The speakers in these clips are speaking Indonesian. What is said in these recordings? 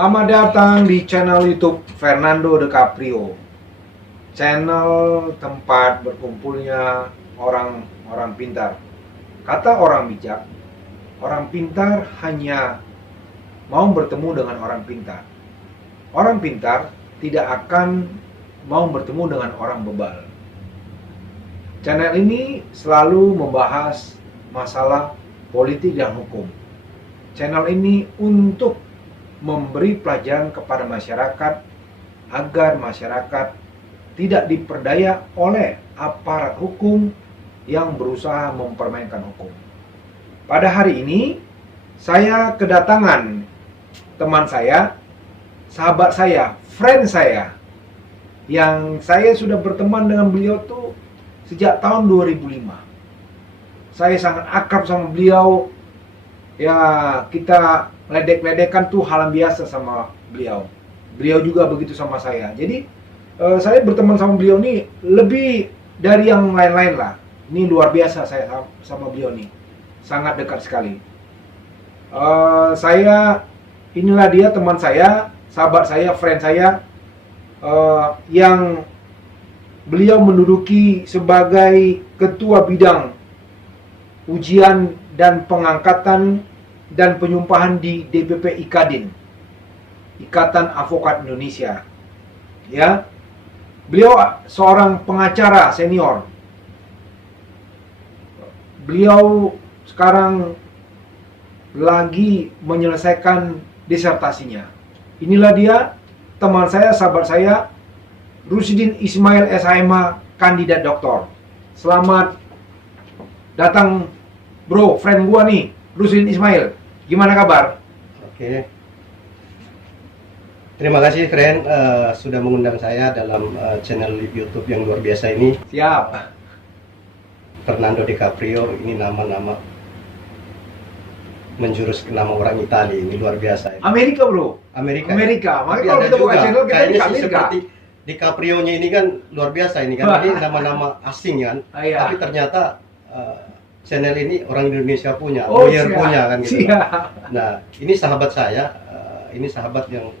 Selamat datang di channel YouTube Fernando De Caprio. Channel tempat berkumpulnya orang-orang pintar. Kata orang bijak, orang pintar hanya mau bertemu dengan orang pintar. Orang pintar tidak akan mau bertemu dengan orang bebal. Channel ini selalu membahas masalah politik dan hukum. Channel ini untuk memberi pelajaran kepada masyarakat agar masyarakat tidak diperdaya oleh aparat hukum yang berusaha mempermainkan hukum. Pada hari ini saya kedatangan teman saya, sahabat saya, friend saya, yang saya sudah berteman dengan beliau tuh sejak tahun 2005. Saya sangat akrab sama beliau. Ya, kita ledek-ledekan tuh hal biasa sama beliau. Beliau juga begitu sama saya. Jadi saya berteman sama beliau nih lebih dari yang lain-lain lah. Ini luar biasa saya sama beliau nih. Sangat dekat sekali. Inilah dia teman saya, sahabat saya, friend saya, yang beliau menduduki sebagai ketua bidang ujian dan pengangkatan dan penyumpahan di DPP IKADIN, Ikatan Advokat Indonesia. Ya, beliau seorang pengacara senior. Beliau sekarang lagi menyelesaikan disertasinya. Inilah dia teman saya, sahabat saya, Rusdin Ismail SHMH, kandidat doktor. Selamat datang bro, friend gua nih, Rusdin Ismail. Gimana kabar? Oke. Terima kasih friend sudah mengundang saya dalam channel YouTube yang luar biasa ini. Siap. Fernando De Caprio, ini nama-nama menjurus ke nama orang Italia, ini luar biasa. Amerika bro. Amerika. Makanya Tapi kalau ada kita buka juga, channel kita di kayaknya sih Amerika. seperti Di Caprio-nya ini kan luar biasa ini kan. Ini nama-nama asing kan. Iya. Tapi ternyata channel ini orang Indonesia punya, Oh, lawyer siap. punya kan gitu. Siap. Nah, ini sahabat saya, ini sahabat yang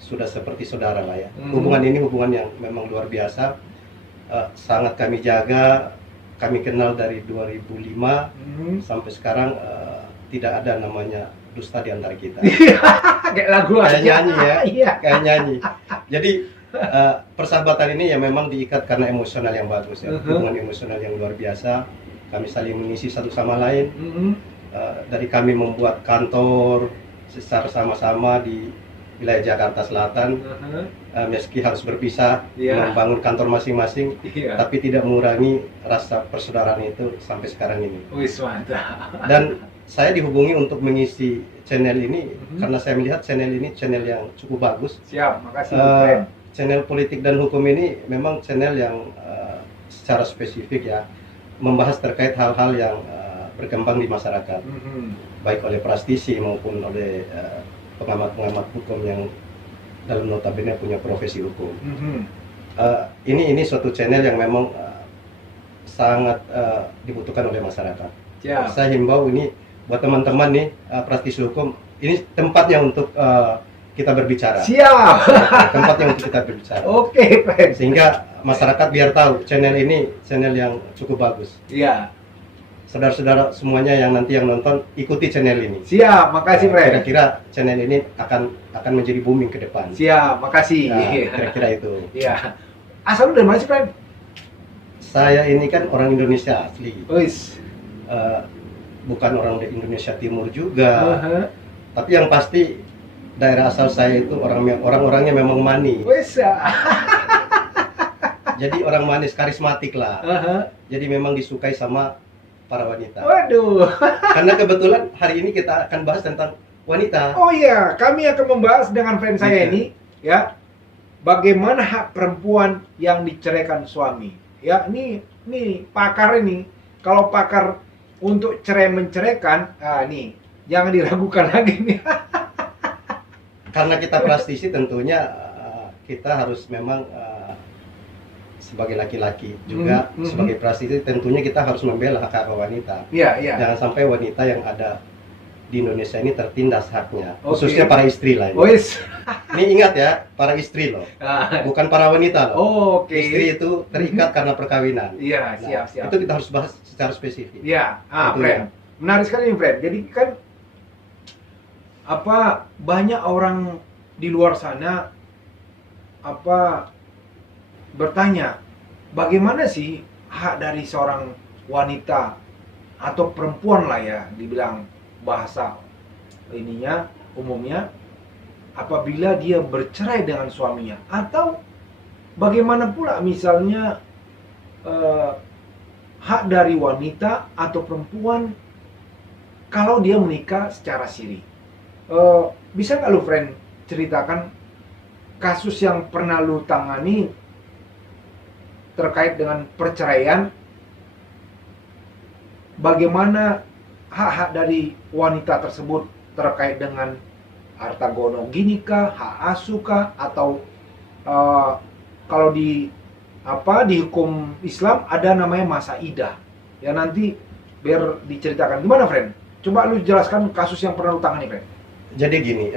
sudah seperti saudara lah ya. Hubungan ini hubungan yang memang luar biasa, sangat kami jaga, kami kenal dari 2005 sampai sekarang, tidak ada namanya dusta di antara kita. Kayak lagu Kayak aja. nyanyi ya, Iya. kayak nyanyi. Jadi persahabatan ini ya memang diikat karena emosional yang bagus ya, hubungan emosional yang luar biasa. Kami saling mengisi satu sama lain. Dari kami membuat kantor secara sama-sama di wilayah Jakarta Selatan, meski harus berpisah, membangun kantor masing-masing, tapi tidak mengurangi rasa persaudaraan itu sampai sekarang ini. Wis mantap. Dan saya dihubungi untuk mengisi channel ini karena saya melihat channel ini channel yang cukup bagus. Siap, makasih. Friend. Channel politik dan hukum ini memang channel yang secara spesifik ya membahas terkait hal-hal yang berkembang di masyarakat, baik oleh praktisi maupun oleh pengamat-pengamat hukum yang dalam notabene punya profesi hukum. Ini suatu channel yang memang sangat dibutuhkan oleh masyarakat. Siap. Saya himbau ini buat teman-teman nih praktisi hukum, ini tempatnya untuk kita berbicara. Siap. Tempatnya untuk kita berbicara. Oke, friend. Sehingga masyarakat biar tahu channel ini channel yang cukup bagus. Iya. Saudara-saudara semuanya yang nanti yang nonton ikuti channel ini. Siap, makasih, friend. Kira-kira channel ini akan menjadi booming ke depan. Siap, makasih. Nah, kira-kira itu. Iya. Asal lu dari mana sih, friend? Saya ini kan orang Indonesia asli. Wis. Bukan orang Indonesia Timur juga. Tapi yang pasti daerah asal saya itu orang-orangnya memang manis. Wis. Jadi orang manis, karismatik lah. Jadi memang disukai sama para wanita. Waduh. Karena kebetulan hari ini kita akan bahas tentang wanita. Oh iya, kami akan membahas dengan friend saya ini, ya, bagaimana hak perempuan yang diceraikan suami. Ya, ini pakar ini. Kalau pakar untuk cerai menceraikan, nih jangan diragukan lagi nih. Karena kita praktisi tentunya kita harus memang sebagai laki-laki juga sebagai praktisi tentunya kita harus membela hak hak wanita. Iya, iya. Jangan sampai wanita yang ada di Indonesia ini tertindas haknya, Oke. khususnya para istri lah. Ini. Wes. Ini ingat ya, para istri loh, bukan para wanita loh. Oh, oke. Istri itu terikat karena perkawinan. Iya, Nah, siap, siap. itu kita harus bahas secara spesifik. Iya, Tentunya. Fred. Menarik sekali nih, Fred. Jadi kan apa banyak orang di luar sana apa bertanya, bagaimana sih hak dari seorang wanita atau perempuan lah ya, dibilang bahasa ininya umumnya, apabila dia bercerai dengan suaminya, atau bagaimana pula misalnya hak dari wanita atau perempuan kalau dia menikah secara siri. Bisa nggak lu, friend, ceritakan kasus yang pernah lu tangani terkait dengan perceraian? Bagaimana hak-hak dari wanita tersebut terkait dengan harta gono gini kah, hak asuh kah, atau kalau di hukum Islam ada namanya masa idah. Ya nanti biar diceritakan gimana, friend? Coba lu jelaskan kasus yang pernah lu tangani, friend. Jadi gini,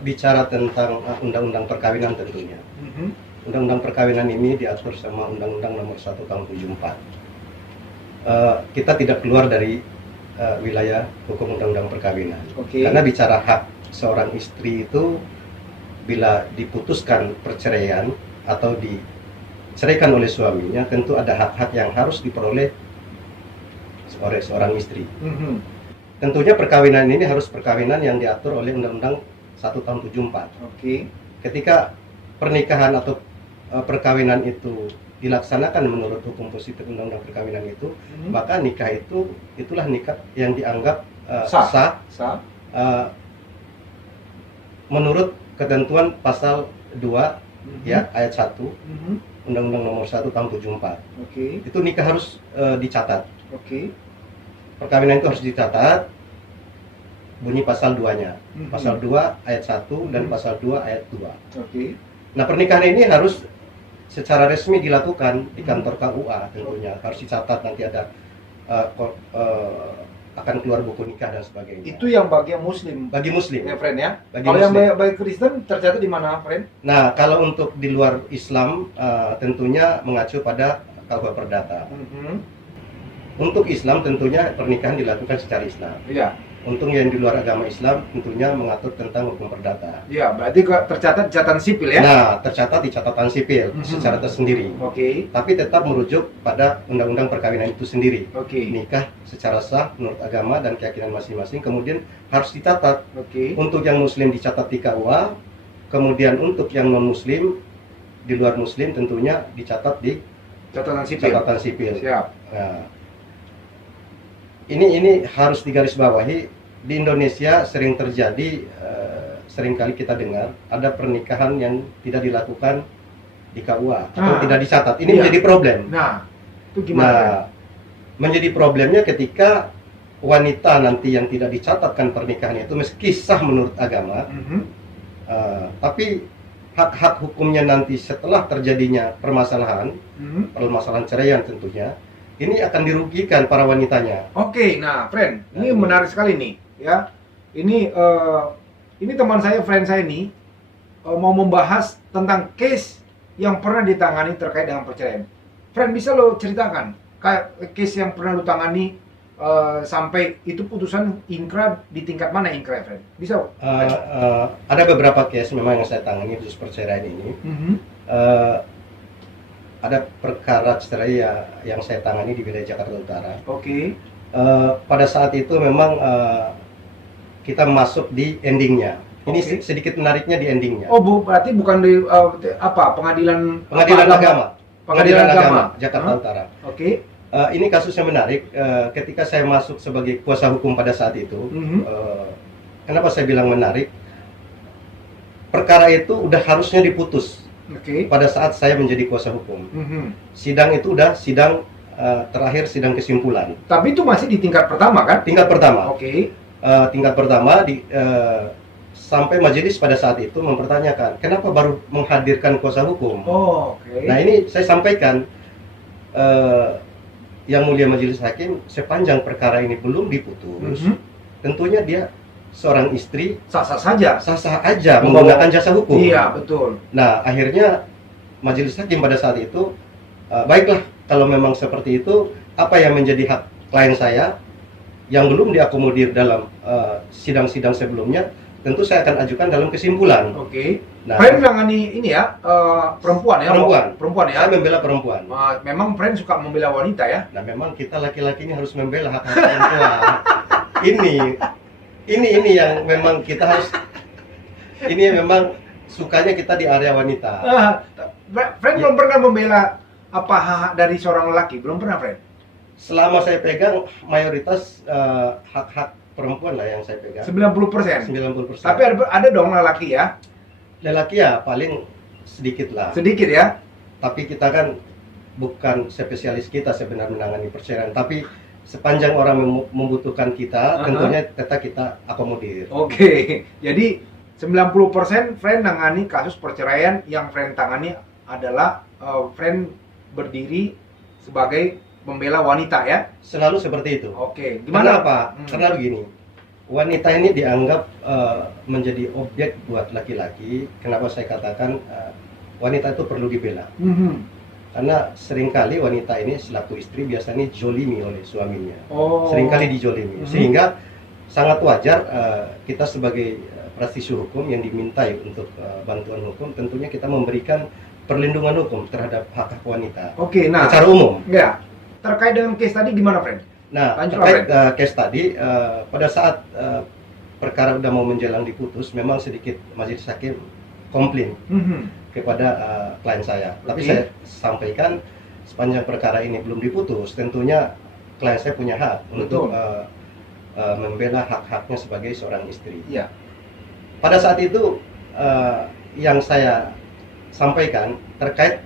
bicara tentang undang-undang perkawinan tentunya. Undang-undang perkawinan ini diatur sama Undang-Undang Nomor 1 Tahun 74. Kita tidak keluar dari wilayah hukum undang-undang perkawinan. Oke. Karena bicara hak seorang istri itu, bila diputuskan perceraian atau diceraikan oleh suaminya, tentu ada hak-hak yang harus diperoleh oleh seorang istri. Tentunya perkawinan ini harus perkawinan yang diatur oleh Undang-Undang 1 Tahun 74. Oke. Ketika pernikahan atau perkawinan itu dilaksanakan menurut hukum positif Undang-Undang perkawinan itu, maka nikah itulah nikah yang dianggap sah menurut ketentuan pasal 2 ya ayat 1 Undang-Undang Nomor 1 Tahun 74. Oke. Itu nikah harus dicatat. Oke. Perkawinan itu harus dicatat, bunyi pasal 2-nya. Pasal 2 ayat 1 dan pasal 2 ayat 2. Oke. Nah, pernikahan ini harus secara resmi dilakukan di kantor KUA tentunya. Harus dicatat, nanti ada akan keluar buku nikah dan sebagainya. Itu yang bagi yang muslim. Bagi muslim. Ya, friend ya. Bagi Kalau yang muslim. bagi Kristen tercatat di mana, friend? Nah, kalau untuk di luar Islam tentunya mengacu pada KUH Perdata. Untuk Islam tentunya pernikahan dilakukan secara Islam. Iya. Untuk yang di luar agama Islam tentunya mengatur tentang hukum perdata. Iya, berarti tercatat di catatan sipil ya? Nah, tercatat di catatan sipil secara tersendiri. Oke. Tapi tetap merujuk pada undang-undang perkawinan itu sendiri. Oke. Nikah secara sah menurut agama dan keyakinan masing-masing, kemudian harus dicatat. Oke. Untuk yang muslim dicatat di KUA, kemudian untuk yang non-muslim di luar muslim tentunya dicatat di Catatan sipil. catatan sipil. Siap. Nah, ini harus digarisbawahi. Di Indonesia sering terjadi, seringkali kita dengar ada pernikahan yang tidak dilakukan di KUA atau tidak dicatat. Ini menjadi problem. Nah, itu gimana? Nah, menjadi problemnya ketika wanita nanti yang tidak dicatatkan pernikahannya itu meski sah menurut agama, tapi hak-hak hukumnya nanti setelah terjadinya permasalahan ceraian tentunya, ini akan dirugikan para wanitanya. Oke, nah, friend, ini menarik sekali nih, ya. Ini teman saya, friend saya ini mau membahas tentang case yang pernah ditangani terkait dengan perceraian. Friend, bisa lo ceritakan kayak case yang pernah lo tangani sampai itu putusan inkrah di tingkat mana inkrah, friend? Bisa? Ada beberapa case memang yang saya tangani khusus perceraian ini. Ada perkara cerai yang saya tangani di wilayah Jakarta Utara. Oke. Pada saat itu memang kita masuk di endingnya. Ini sedikit menariknya di endingnya. Oh, berarti bukan di pengadilan agama. Pengadilan agama Jakarta Utara. Oke. Ini kasus yang menarik. Ketika saya masuk sebagai kuasa hukum pada saat itu, kenapa saya bilang menarik? Perkara itu udah harusnya diputus. Pada saat saya menjadi kuasa hukum. Sidang itu udah sidang terakhir, sidang kesimpulan. Tapi itu masih di tingkat pertama kan? Tingkat pertama. Oke. Tingkat pertama sampai majelis pada saat itu mempertanyakan kenapa baru menghadirkan kuasa hukum. Nah, ini saya sampaikan, yang mulia majelis hakim, sepanjang perkara ini belum diputus, tentunya dia seorang istri Sah-sah saja. sah-sah aja menggunakan jasa hukum. Iya, betul. Nah, akhirnya majelis hakim pada saat itu, baiklah kalau memang seperti itu, apa yang menjadi hak klien saya yang belum diakomodir dalam sidang-sidang sebelumnya, tentu saya akan ajukan dalam kesimpulan. Oke. Nah, Friend menangani ini ya, perempuan ya? Perempuan ya? saya membela perempuan. Memang Friend suka membela wanita ya? Nah, memang kita laki-laki ini harus membela hak-hak perempuan. ini yang memang kita harus, ini yang memang sukanya kita di area wanita. Friend belum pernah membela apa hak dari seorang lelaki? Belum pernah, Friend? Selama saya pegang, mayoritas hak-hak perempuan lah yang saya pegang. 90%? 90%. Tapi ada dong lelaki ya? Lelaki ya paling sedikit lah. Sedikit ya? Tapi kita kan bukan spesialis kita sebenarnya menangani perceraian. Tapi sepanjang orang membutuhkan kita, tentunya tetap kita akomodir. Oke. Jadi 90% Friend nangani kasus perceraian, yang Friend tangani adalah Friend berdiri sebagai pembela wanita ya? Selalu seperti itu. Oke. Gimana? Kenapa? Karena begini, wanita ini dianggap menjadi objek buat laki-laki. Kenapa saya katakan wanita itu perlu dibela? Karena seringkali wanita ini selaku istri biasanya jolimi oleh suaminya. Seringkali dijolimi. Sehingga sangat wajar kita sebagai praktisi hukum yang dimintai untuk bantuan hukum, tentunya kita memberikan perlindungan hukum terhadap hak-hak wanita. Oke, nah secara umum. Ya. Terkait dengan case tadi gimana, Friend? Nah, Lanjut, terkait case tadi, pada saat perkara udah mau menjelang diputus, memang sedikit majelis hakim komplain kepada klien saya. Tapi saya sampaikan, sepanjang perkara ini belum diputus, tentunya klien saya punya hak untuk membela hak-haknya sebagai seorang istri. Iya. Pada saat itu yang saya sampaikan terkait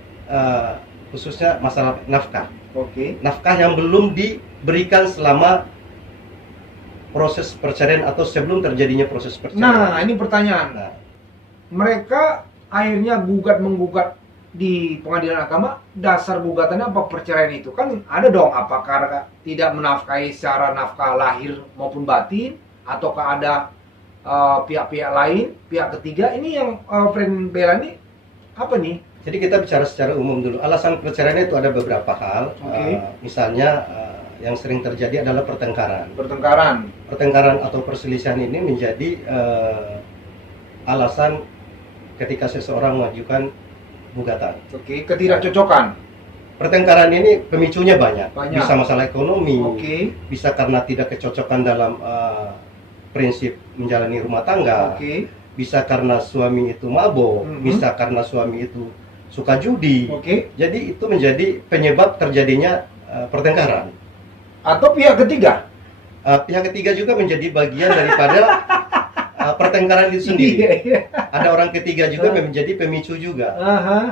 khususnya masalah nafkah. Oke. Nafkah yang belum diberikan selama proses perceraian atau sebelum terjadinya proses perceraian. Nah, ini pertanyaan. Nah, mereka akhirnya menggugat di pengadilan agama. Dasar gugatannya apa? Perceraian itu kan ada dong, apakah tidak menafkahi secara nafkah lahir maupun batin, ataukah ada pihak-pihak lain, pihak ketiga. Ini yang Friend bela ini apa nih? jadi kita bicara secara umum dulu. Alasan perceraian itu ada beberapa hal. Misalnya yang sering terjadi adalah pertengkaran. Pertengkaran atau perselisihan ini menjadi alasan ketika seseorang mengajukan gugatan. Oke, ketidakcocokan. Pertengkaran ini pemicunya banyak. Banyak. Bisa masalah ekonomi, Oke. bisa karena tidak kecocokan dalam prinsip menjalani rumah tangga, Oke. bisa karena suami itu mabok, bisa karena suami itu suka judi. Oke. Jadi itu menjadi penyebab terjadinya pertengkaran. Atau pihak ketiga. Pihak ketiga juga menjadi bagian daripada pertengkaran itu sendiri. Iya. Ada orang ketiga juga menjadi pemicu juga.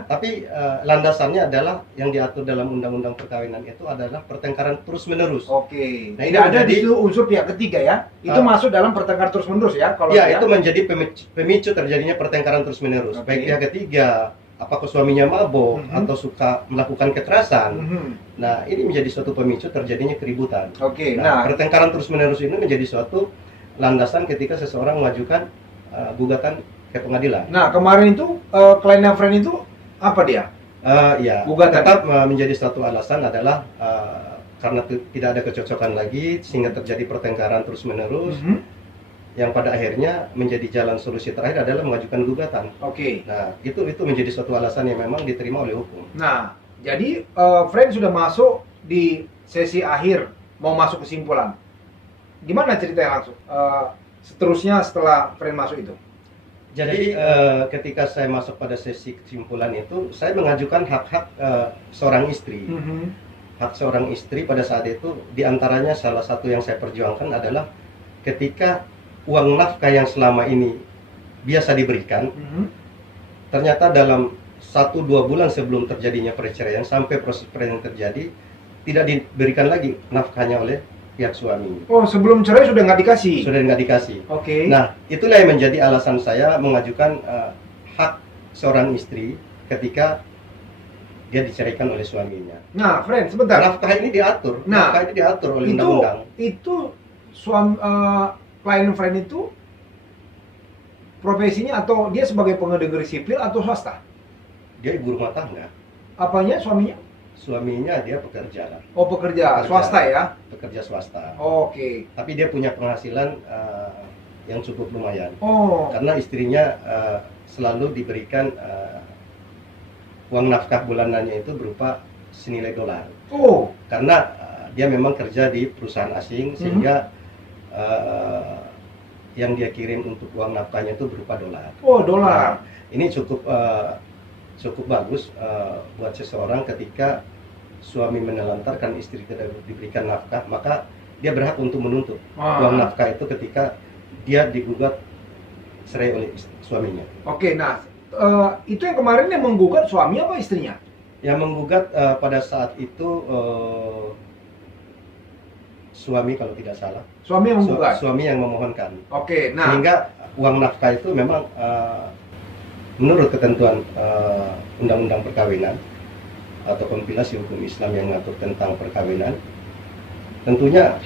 Tapi landasannya adalah yang diatur dalam undang-undang perkawinan itu adalah pertengkaran terus-menerus. Oke. Nah, Tidak ada menjadi- di situ unsur pihak ketiga ya. Itu masuk dalam pertengkaran terus-menerus ya. Kalau Ya, itu menjadi pemicu terjadinya pertengkaran terus-menerus. Oke. Baik pihak ketiga, apakah suaminya mabok atau suka melakukan kekerasan. Nah, ini menjadi suatu pemicu terjadinya keributan. Oke. Nah, Nah, pertengkaran terus-menerus ini menjadi suatu landasan ketika seseorang mengajukan gugatan ke pengadilan. nah kemarin itu kliennya Friend itu apa dia? Ya, Gugatan. tetap menjadi suatu alasan adalah karena tidak ada kecocokan lagi sehingga terjadi pertengkaran terus-menerus. Yang pada akhirnya menjadi jalan solusi terakhir adalah mengajukan gugatan. Oke. Nah, itu menjadi suatu alasan yang memang diterima oleh hukum. Nah, jadi Friend sudah masuk di sesi akhir, mau masuk kesimpulan. Gimana ceritanya langsung? Seterusnya setelah Friend masuk itu? Jadi ketika saya masuk pada sesi kesimpulan itu, saya mengajukan hak-hak seorang istri. Hak seorang istri pada saat itu, diantaranya salah satu yang saya perjuangkan adalah ketika uang nafkah yang selama ini biasa diberikan, ternyata dalam 1-2 bulan sebelum terjadinya perceraian sampai proses perceraian terjadi, tidak diberikan lagi nafkahnya oleh pihak suami. Oh, sebelum cerai sudah nggak dikasih? Sudah nggak dikasih. Oke. Nah, itulah yang menjadi alasan saya mengajukan hak seorang istri ketika dia diceraikan oleh suaminya. Nah, Friend, sebentar. Nafkah ini diatur. Nah, nafkah ini diatur oleh undang-undang. Itu suami klien friend itu profesinya atau dia sebagai pegawai negeri sipil atau swasta? Dia ibu rumah tangga. Apanya suaminya? Suaminya dia pekerja lah. Oh, pekerja swasta ya? Pekerja swasta. Oke. Tapi dia punya penghasilan yang cukup lumayan. Oh. Karena istrinya selalu diberikan uang nafkah bulanannya itu berupa senilai dolar. Oh. Karena dia memang kerja di perusahaan asing, sehingga yang dia kirim untuk uang nafkahnya itu berupa dolar. Oh, dolar. Ini cukup bagus buat seseorang ketika suami menelantarkan istri tidak diberikan nafkah, maka dia berhak untuk menuntut uang nafkah itu ketika dia digugat cerai oleh suaminya. Oke, nah itu yang kemarin yang menggugat suami apa istrinya? Yang menggugat pada saat itu suami kalau tidak salah. Suami yang menggugat? Suami yang memohonkan. Oke, nah. Sehingga uang nafkah itu memang menurut ketentuan undang-undang perkawinan atau kompilasi hukum Islam yang mengatur tentang perkawinan, tentunya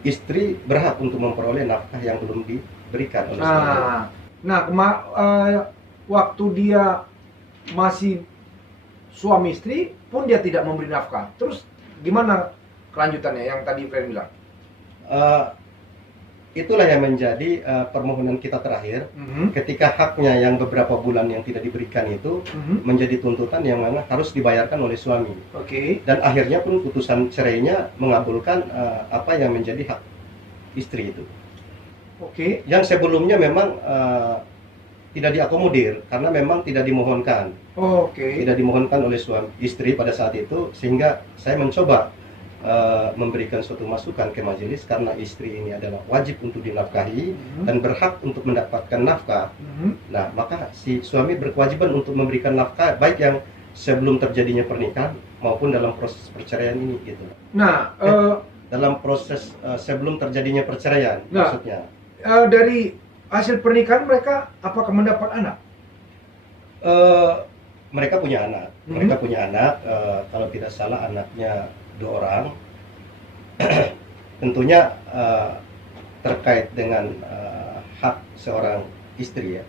istri berhak untuk memperoleh nafkah yang belum diberikan oleh suami. Nah, waktu dia masih suami istri pun dia tidak memberi nafkah. Terus gimana kelanjutannya yang tadi Fren bilang? Itulah yang menjadi permohonan kita terakhir, ketika haknya yang beberapa bulan yang tidak diberikan itu menjadi tuntutan yang memang harus dibayarkan oleh suami. Oke. Dan akhirnya pun putusan cerainya mengabulkan apa yang menjadi hak istri itu. Oke. Yang sebelumnya memang tidak diakomodir karena memang tidak dimohonkan. Oke. Tidak dimohonkan oleh suami istri pada saat itu, sehingga saya mencoba memberikan suatu masukan ke majelis karena istri ini adalah wajib untuk dinafkahi dan berhak untuk mendapatkan nafkah. Nah, maka si suami berkewajiban untuk memberikan nafkah baik yang sebelum terjadinya pernikahan maupun dalam proses perceraian ini gitu. Nah, dalam proses sebelum terjadinya perceraian maksudnya. Dari hasil pernikahan mereka apakah mendapat anak? Mereka punya anak. Mereka punya anak, kalau tidak salah anaknya 2 orang. Tentunya terkait dengan hak seorang istri ya.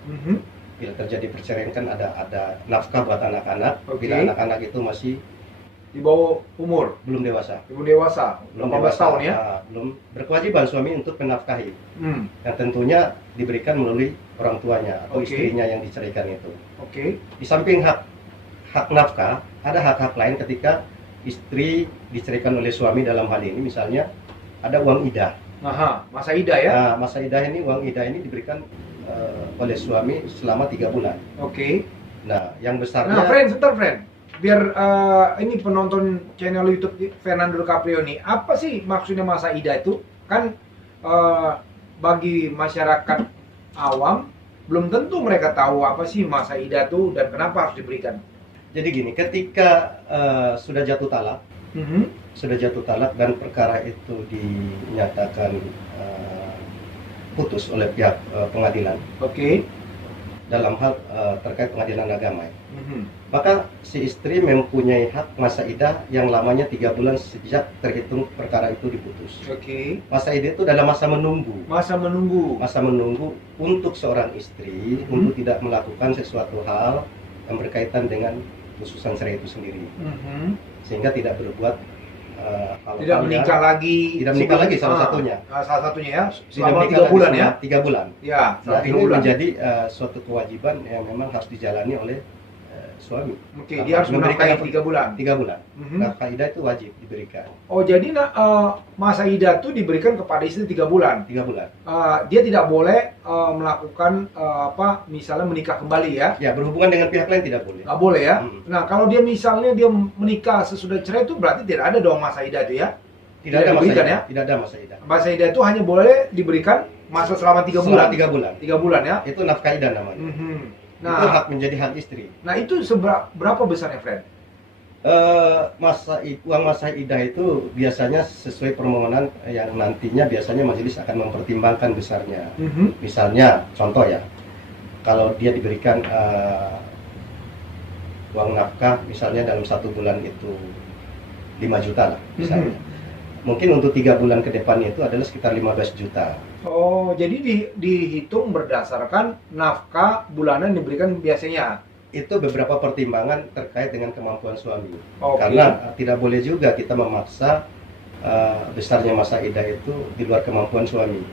Bila terjadi perceraian kan ada nafkah buat anak-anak. Bila anak-anak itu masih di bawah umur, belum dewasa. Belum dewasa, 18 tahun ya. Belum berkewajiban suami untuk menafkahi. Yang tentunya diberikan melalui orang tuanya atau istrinya yang diceraikan itu. Di samping hak nafkah, ada hak-hak lain ketika istri diceraikan oleh suami. Dalam hal ini misalnya ada uang idah. Masa idah ya? Nah, masa idah ini, uang idah ini diberikan oleh suami selama 3 bulan. Nah, yang besarnya. Nah, sebentar, biar ini penonton channel YouTube Fernando DiCaprio nih, apa sih maksudnya masa idah itu? Kan bagi masyarakat awam belum tentu mereka tahu apa sih masa idah itu dan kenapa harus diberikan. Jadi gini, ketika sudah jatuh talak dan perkara itu dinyatakan putus oleh pihak pengadilan. Dalam hal terkait pengadilan agama. Maka si istri mempunyai hak masa idah yang lamanya 3 bulan sejak terhitung perkara itu diputus. Masa idah itu adalah masa menunggu. Masa menunggu untuk seorang istri untuk tidak melakukan sesuatu hal yang berkaitan dengan putusan cerai itu sendiri, sehingga tidak berbuat tidak menikah lagi salah satunya ya selama 3 bulan ya. 3 bulan. Ya, nah, ini menjadi suatu kewajiban yang memang harus dijalani oleh suami. Dia harus menafkahi 3 bulan. 3 bulan. Nafkah idah itu wajib diberikan. Oh, jadi masa idah itu diberikan kepada istri 3 bulan. 3 bulan. Dia tidak boleh melakukan misalnya menikah kembali ya? Ya, berhubungan dengan pihak lain tidak boleh. Nggak boleh ya? Nah, kalau dia misalnya dia menikah sesudah cerai itu berarti tidak ada dong masa idah itu ya? Tidak ada masa idah. Ya? Tidak ada masa idah. Masa idah itu hanya boleh diberikan masa selama 3 bulan. 3 bulan. 3 bulan ya? Itu nafkah idah namanya. Nah, itu hak menjadi hak istri. Nah, itu berapa besarnya, Fred? Uang masa idah itu biasanya sesuai permohonan yang nantinya biasanya majelis akan mempertimbangkan besarnya. Misalnya, contoh ya, kalau dia diberikan uang nafkah misalnya dalam 1 bulan itu 5 juta lah misalnya. mungkin untuk 3 bulan ke depannya itu adalah sekitar 15 juta. Oh, jadi dihitung berdasarkan nafkah bulanan diberikan biasanya. Itu beberapa pertimbangan terkait dengan kemampuan suami. Oke. Karena tidak boleh juga kita memaksa besarnya masa iddah itu di luar kemampuan suami.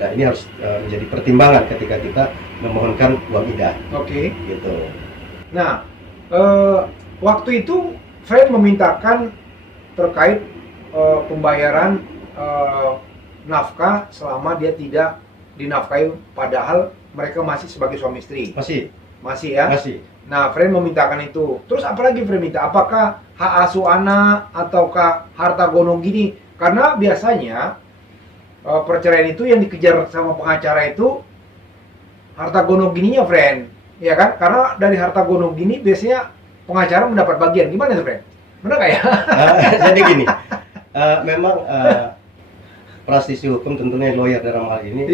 Nah, ini harus menjadi pertimbangan ketika kita memohonkan uang iddah. Oke. Gitu. Nah, waktu itu Fred memintakan terkait pembayaran nafkah selama dia tidak dinafkahi, padahal mereka masih sebagai suami istri. Masih ya? Masih. Nah, Fred memintakan itu. Terus apalagi Fred minta? Apakah hak asuh anak ataukah harta gonong gini? Karena biasanya perceraian itu yang dikejar sama pengacara itu harta gonong gininya, Fred. Ya kan? Karena dari harta gonong gini biasanya pengacara mendapat bagian. Gimana tuh, Fred? Benar nggak ya? Jadi gini, memang praktisi hukum tentunya lawyer dalam hal ini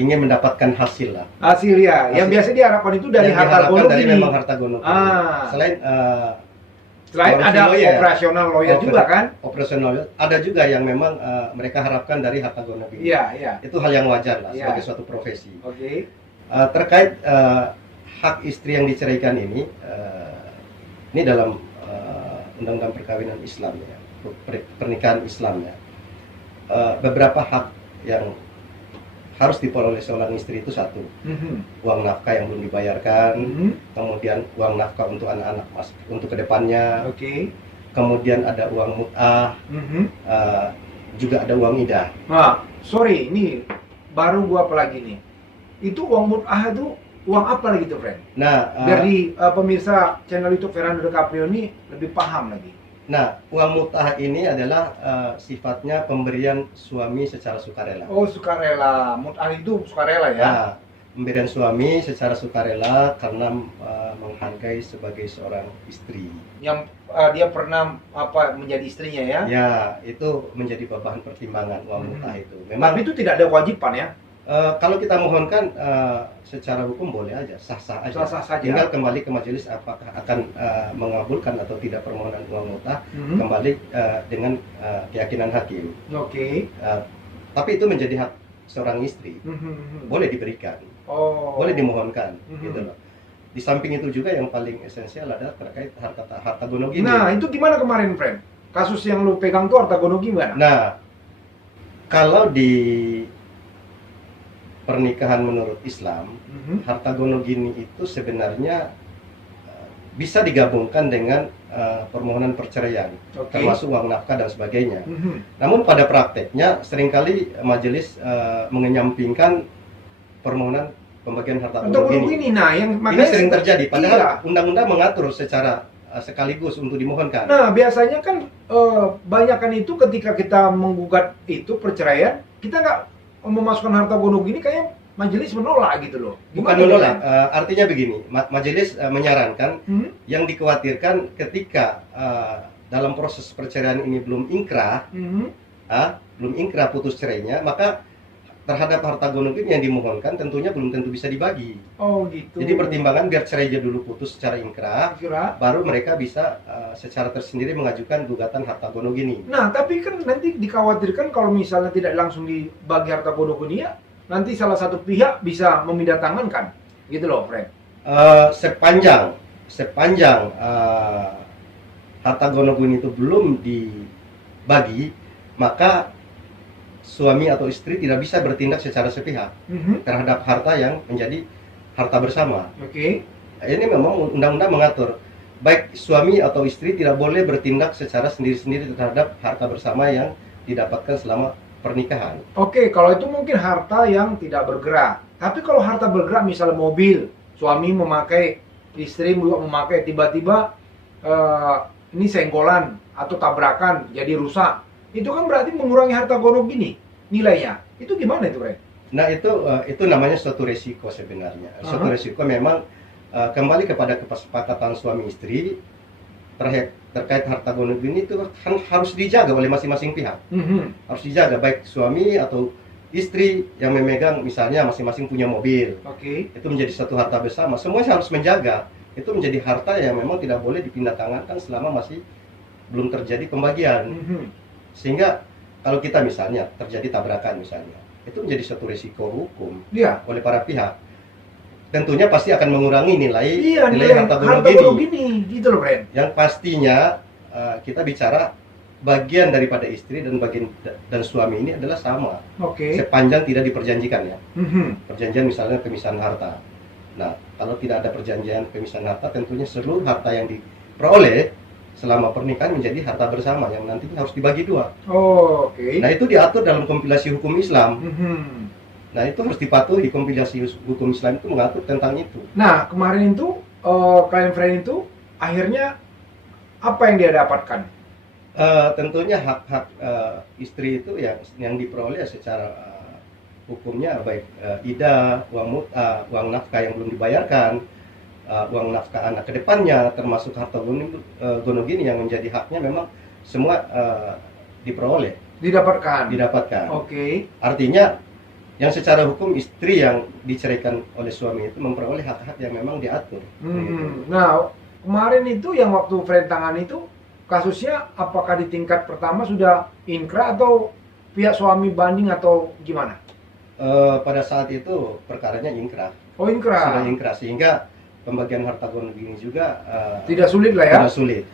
ingin mendapatkan hasil lah. Hasil ya. Yang biasa diharapkan itu dari yang harta gonong dari gini. memang harta gonong gini. Selain ada lawyer, operasional lawyer juga kan? Operasional ada juga yang memang mereka harapkan dari harta gonong gini. Iya. Itu hal yang wajar lah sebagai suatu profesi. Oke. Terkait hak istri yang diceraikan ini dalam undang-undang perkawinan Islam ya, pernikahan Islam ya. Beberapa hak yang harus diperoleh seorang istri itu satu, uang nafkah yang belum dibayarkan, kemudian uang nafkah untuk anak-anak untuk kedepannya, kemudian ada uang mut'ah, juga ada uang iddah. Nah, sorry, ini baru gua apalagi nih. Itu uang mut'ah itu uang apa lagi tuh, Fred? Nah, biar pemirsa channel YouTube Fernando DiCaprio ini lebih paham lagi. Nah, uang mut'ah ini adalah sifatnya pemberian suami secara sukarela. Oh, sukarela. Mut'ah itu sukarela ya? Nah, pemberian suami secara sukarela karena menghargai sebagai seorang istri. Yang dia pernah menjadi istrinya ya? Ya, itu menjadi bahan pertimbangan uang mut'ah itu. Memang tapi itu tidak ada kewajiban ya? Kalau kita mohonkan secara hukum boleh aja, sah-sah aja. Sah-sah saja. Tinggal kembali ke majelis apakah akan mengabulkan atau tidak permohonan uang mut'ah, kembali dengan keyakinan hakim. Oke. Tapi itu menjadi hak seorang istri, boleh diberikan, boleh dimohonkan, gitu loh. Di samping itu juga yang paling esensial adalah terkait harta gonogini. Nah, itu gimana kemarin, friend? Kasus yang lu pegang tuh harta gonogini gimana? Nah, kalau di pernikahan menurut Islam, harta gonogini itu sebenarnya bisa digabungkan dengan permohonan perceraian, termasuk uang nafkah dan sebagainya. Namun pada prakteknya seringkali majelis mengenyampingkan permohonan pembagian harta gonogini. Nah, ini sering terjadi, padahal undang-undang mengatur secara sekaligus untuk dimohonkan. Nah, biasanya kan banyakkan itu ketika kita menggugat itu perceraian, kita nggak memasukkan harta gonogini, kayak majelis menolak gitu loh. Bukan menolak, artinya begini, majelis menyarankan yang dikhawatirkan ketika dalam proses perceraian ini belum ingkrah, putus cerainya, maka terhadap harta gonogini yang dimohonkan tentunya belum tentu bisa dibagi. Oh gitu. Jadi pertimbangan biar cerainya dulu putus secara ingkrah, baru mereka bisa secara tersendiri mengajukan gugatan harta gonogini. Nah, tapi kan nanti dikhawatirkan kalau misalnya tidak langsung dibagi harta gonogini, ya nanti salah satu pihak bisa memindah tangan kan, gitu loh, Fred. Sepanjang harta gonogini itu belum dibagi, maka suami atau istri tidak bisa bertindak secara sepihak terhadap harta yang menjadi harta bersama. Ini memang undang-undang mengatur, baik suami atau istri tidak boleh bertindak secara sendiri-sendiri terhadap harta bersama yang didapatkan selama pernikahan. Kalau itu mungkin harta yang tidak bergerak. Tapi kalau harta bergerak, misalnya mobil, suami memakai, istri juga memakai, tiba-tiba ini senggolan atau tabrakan jadi rusak, itu kan berarti mengurangi harta gonogini nilainya. Itu gimana itu, Ren? Nah, itu namanya suatu resiko sebenarnya. Suatu resiko memang kembali kepada kesepakatan suami istri terkait harta gonogini itu kan harus dijaga oleh masing-masing pihak. Harus dijaga, baik suami atau istri yang memegang, misalnya masing-masing punya mobil. Itu menjadi satu harta bersama. Semuanya harus menjaga. Itu menjadi harta yang memang tidak boleh dipindah tangankan selama masih belum terjadi pembagian. Sehingga kalau kita misalnya terjadi tabrakan misalnya, itu menjadi suatu risiko hukum Iya. oleh para pihak. Tentunya pasti akan mengurangi nilai Iya, nilai harta harta gono gono gini. gini, gitu loh, Bren. Yang pastinya kita bicara bagian daripada istri dan bagian dan suami ini adalah sama, Oke. sepanjang tidak diperjanjikan ya. Mhm. Perjanjian misalnya pemisahan harta. Nah, kalau tidak ada perjanjian pemisahan harta, tentunya seluruh harta yang diperoleh selama pernikahan menjadi harta bersama yang nantinya harus dibagi dua. Oh, oke. Nah, itu diatur dalam kompilasi hukum Islam. Mhm. Nah, itu harus dipatuhi. Kompilasi hukum Islam itu mengatur tentang itu. Nah, kemarin itu klien friend itu akhirnya apa yang dia dapatkan? Tentunya hak-hak istri itu yang diperoleh secara hukumnya baik ida, uang muta, uang nafkah yang belum dibayarkan, uang nafkah anak ke depannya, termasuk harta gono gini yang menjadi haknya memang semua diperoleh, Didapatkan. didapatkan. Oke. Artinya yang secara hukum istri yang diceraikan oleh suami itu memperoleh hak-hak yang memang diatur. Begitu. Nah, kemarin itu yang waktu friend tangan itu kasusnya apakah di tingkat pertama sudah inkrah atau pihak suami banding atau gimana? Pada saat itu perkaranya ingkrah. Oh, inkrah. Sudah ingkrah sehingga pembagian harta gono gini juga Tidak sulit lah ya. tidak sulit.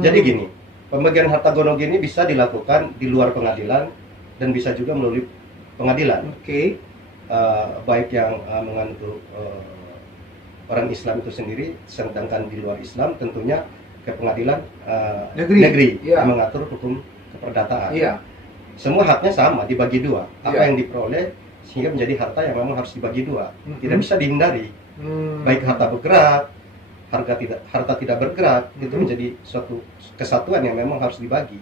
Jadi gini, pembagian harta gono gini bisa dilakukan di luar pengadilan dan bisa juga melalui pengadilan. Oke. Baik yang menganut orang Islam itu sendiri, sedangkan di luar Islam tentunya ke pengadilan negeri Iya. yang mengatur hukum keperdataan. Iya. Semua haknya sama, dibagi dua. Apa Iya. yang diperoleh sehingga menjadi harta yang memang harus dibagi dua. Mhm. Tidak bisa dihindari. Baik harta bergerak, harta tidak bergerak, itu menjadi suatu kesatuan yang memang harus dibagi.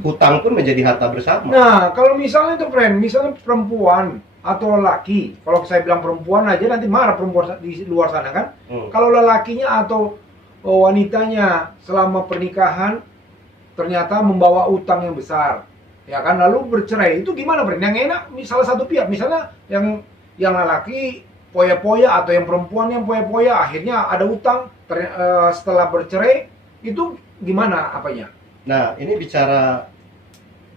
Hutang pun menjadi harta bersama. Nah, kalau misalnya itu friend, misalnya perempuan atau laki, kalau saya bilang perempuan aja nanti marah perempuan di luar sana kan. Kalau lelakinya atau wanitanya selama pernikahan ternyata membawa utang yang besar, ya kan, lalu bercerai, itu gimana friend? Yang enak salah satu pihak, misalnya yang lelaki poya-poya atau yang perempuan yang poya-poya akhirnya ada utang setelah bercerai, itu gimana apanya? Nah, ini bicara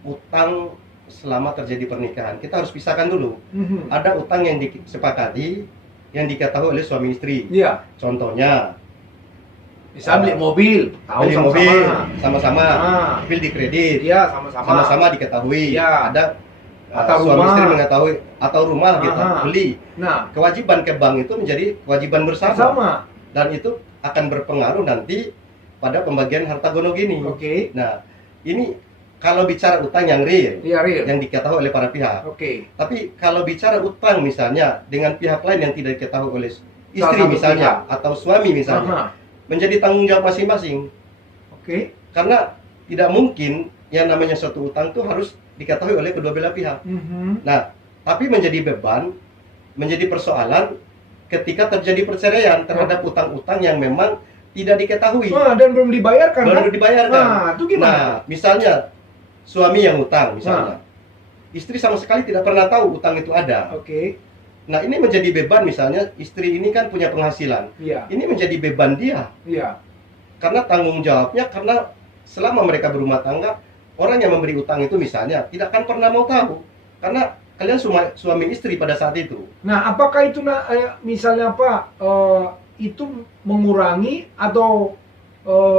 utang selama terjadi pernikahan, kita harus pisahkan dulu. Ada utang yang disepakati, yang diketahui oleh suami istri. Iya. Contohnya, Bisa beli mobil, tahu beli sama-sama. mobil sama-sama, Ah. mobil dikredit, Iya, sama-sama. sama-sama diketahui. Iya. Ada Atau suami rumah. istri mengetahui atau rumah gitu Ah. beli. Nah, Kewajiban ke bank itu menjadi kewajiban bersama. sama. Dan itu akan berpengaruh nanti pada pembagian harta gono gini. Oke. Nah, ini kalau bicara utang yang real, Iya, real. yang diketahui oleh para pihak. Oke. Tapi kalau bicara utang misalnya dengan pihak lain yang tidak diketahui oleh istri Salah satu misalnya atau suami misalnya, Aha. menjadi tanggung jawab masing-masing. Oke. Karena tidak mungkin yang namanya suatu utang itu harus diketahui oleh kedua belah pihak. Nah, tapi menjadi beban, menjadi persoalan ketika terjadi perceraian terhadap utang-utang yang memang tidak diketahui, Nah, dan belum dibayarkan kan? baru dibayarkan. Nah, itu gimana? Nah, misalnya suami yang utang misalnya, istri sama sekali tidak pernah tahu utang itu ada. Oke. Nah, ini menjadi beban misalnya istri ini kan punya penghasilan. Iya. Ini menjadi beban dia Iya. karena tanggung jawabnya, karena selama mereka berumah tangga, orang yang memberi utang itu misalnya tidak akan pernah mau tahu karena kalian suami istri pada saat itu. Nah, apakah itu misalnya apa? Itu mengurangi atau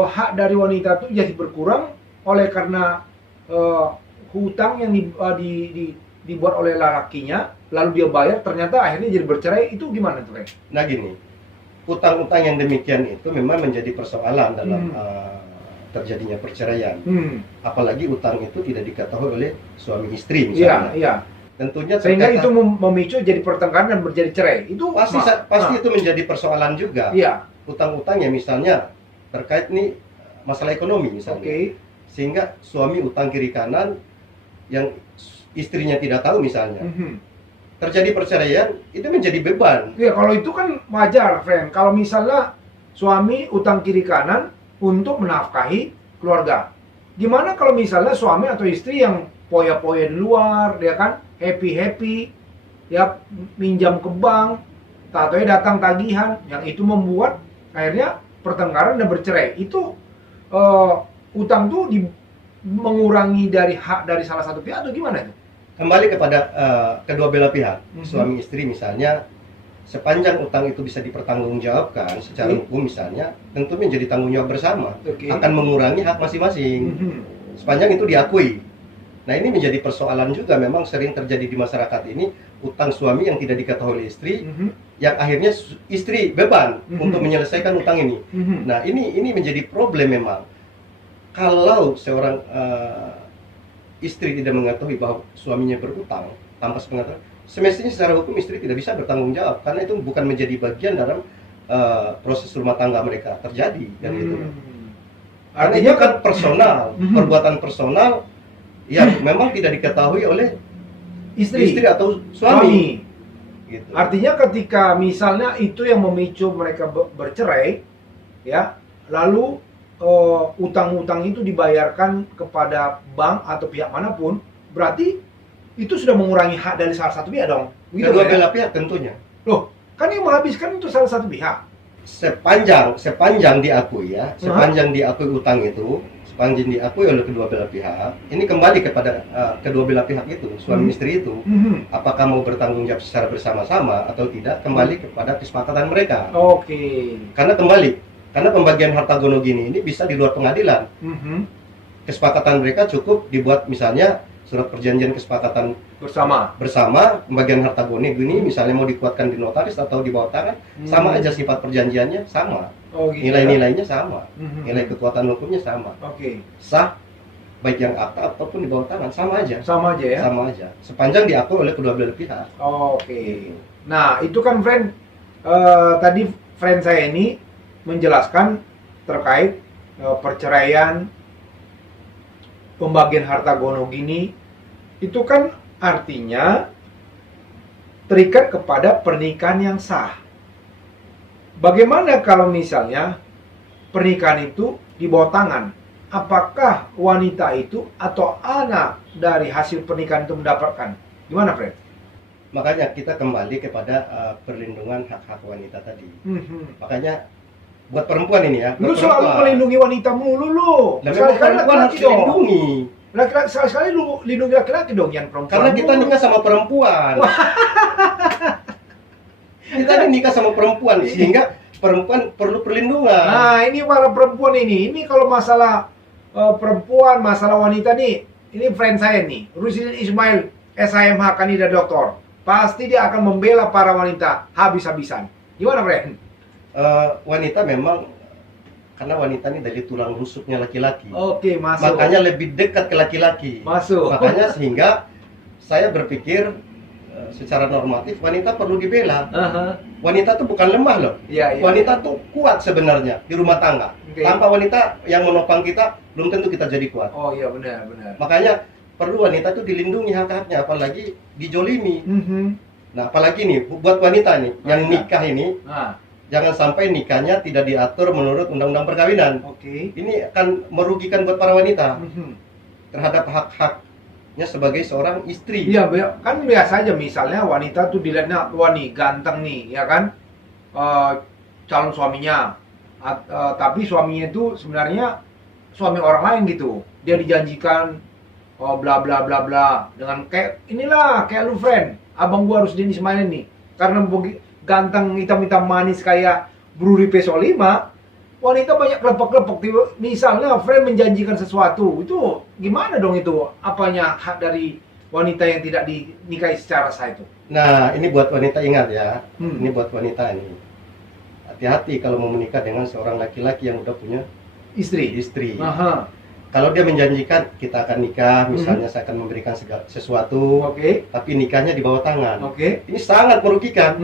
hak dari wanita itu jadi berkurang oleh karena hutang yang dibuat oleh lelakinya, lalu dia bayar, ternyata akhirnya jadi bercerai, itu gimana tuh, Ren? Nah gini, utang-utang yang demikian itu memang menjadi persoalan dalam terjadinya perceraian. Apalagi utang itu tidak diketahui oleh suami istri Iya, misalnya. iya. Tentunya Sehingga terkata- itu memicu jadi pertengkaran dan berjadi cerai. Itu pasti itu menjadi persoalan juga. Iya. Utang-utang yang misalnya terkait nih masalah ekonomi misalnya. Oke. Sehingga suami utang kiri kanan yang istrinya tidak tahu misalnya. Terjadi perceraian, itu menjadi beban. Ya, kalau itu kan wajar, friend. Kalau misalnya suami utang kiri kanan untuk menafkahi keluarga. Gimana kalau misalnya suami atau istri yang poya-poya di luar, dia kan happy-happy, ya minjam ke bank, tahu-tahu datang tagihan, yang itu membuat akhirnya pertengkaran dan bercerai. Itu utang tuh mengurangi dari hak dari salah satu pihak atau gimana itu? Kembali kepada kedua belah pihak, Mhm. suami istri misalnya, sepanjang utang itu bisa dipertanggungjawabkan secara Oke. hukum misalnya, tentu menjadi tanggung jawab bersama, Oke. akan mengurangi hak masing-masing, Mhm. sepanjang itu diakui. Nah ini menjadi persoalan juga, memang sering terjadi di masyarakat ini, utang suami yang tidak diketahui oleh istri, Mhm. yang akhirnya istri beban Mhm. untuk menyelesaikan utang ini. Mhm. Nah ini menjadi problem memang. Kalau seorang istri tidak mengetahui bahwa suaminya berutang tanpa sepengetahuan, semestinya secara hukum istri tidak bisa bertanggung jawab karena itu bukan menjadi bagian dalam proses rumah tangga mereka terjadi dan itu. Karena itu kan personal, Mhm. perbuatan personal yang memang tidak diketahui oleh istri atau suami. Gitu. Artinya ketika misalnya itu yang memicu mereka bercerai, ya, lalu utang-utang itu dibayarkan kepada bank atau pihak manapun, berarti itu sudah mengurangi hak dari salah satu pihak dong. Gitu Kedua ya? belah pihak tentunya. Loh, kan yang menghabiskan itu salah satu pihak. Sepanjang diakui ya, sepanjang diakui utang itu, sepanjang diakui oleh kedua belah pihak, ini kembali kepada kedua belah pihak itu, suami istri itu, apakah mau bertanggung jawab secara bersama-sama atau tidak, kembali kepada kesepakatan mereka. Oke. Karena pembagian harta gono gini ini bisa di luar pengadilan. Kesepakatan mereka cukup dibuat misalnya surat perjanjian kesepakatan bersama pembagian harta gono gini, misalnya mau dikuatkan di notaris atau di bawah tangan, sama aja sifat perjanjiannya sama, Oh, gitu. nilai-nilainya sama, nilai kekuatan hukumnya sama, Oke. sah baik yang akta ataupun di bawah tangan sama aja, Sama aja ya. sama aja, sepanjang diakui oleh kedua belah pihak. Oke. Nah, itu kan friend, tadi friend saya ini menjelaskan terkait perceraian, pembagian harta gono gini, itu kan artinya terikat kepada pernikahan yang sah. Bagaimana kalau misalnya pernikahan itu di bawah tangan? Apakah wanita itu atau anak dari hasil pernikahan itu mendapatkan? Gimana, Fred? Makanya kita kembali kepada perlindungan hak-hak wanita tadi. Makanya buat perempuan ini ya, Lu selalu melindungi wanita mulu lu. Dan memang perempuan harus dilindungi. Laki-laki sekali lu lindungi laki-laki dong, yang perempuan. Karena kita nikah sama perempuan. Kita nikah sama perempuan sehingga perempuan perlu perlindungan. Nah, ini para perempuan ini kalau masalah perempuan, masalah wanita nih, ini friend saya nih, Rusdin Ismail, SIMH kandidat doktor. Pasti dia akan membela para wanita habis-habisan. Gimana, friend? Wanita memang, karena wanita ini dari tulang rusuknya laki-laki. Oke, masuk. Makanya lebih dekat ke laki-laki. Masuk. Makanya sehingga saya berpikir secara normatif wanita perlu dibela. Wanita tuh bukan lemah loh. Iya. Wanita tuh kuat sebenarnya di rumah tangga. Oke. Tanpa wanita yang menopang kita, belum tentu kita jadi kuat. Oh iya, benar. Makanya perlu wanita tuh dilindungi hak-haknya, apalagi dijolimi. Nah, apalagi nih buat wanita nih yang nikah ini, jangan sampai nikahnya tidak diatur menurut undang-undang perkawinan. Oke. Ini akan merugikan buat para wanita terhadap hak-haknya sebagai seorang istri. Iya, kan biasa aja misalnya wanita tuh dilihatnya, wah nih ganteng nih, ya kan, calon suaminya, tapi suaminya itu sebenarnya suami orang lain gitu. Dia dijanjikan bla bla bla bla dengan kayak inilah kayak lu friend, abang gua harus Rusdin Ismail nih, karena ganteng, hitam-hitam manis kayak Bruri P5, wanita banyak kelepek-kelepek. Misalnya friend menjanjikan sesuatu, itu gimana dong itu? Apanya hak dari wanita yang tidak dinikahi secara sah itu? Nah, ini buat wanita ingat ya. Hmm. Ini buat wanita ini. Hati-hati kalau mau menikah dengan seorang laki-laki yang udah punya istri. Aha. Kalau dia menjanjikan kita akan nikah, misalnya saya akan memberikan sesuatu, Oke. tapi nikahnya di bawah tangan. Oke. Ini sangat merugikan.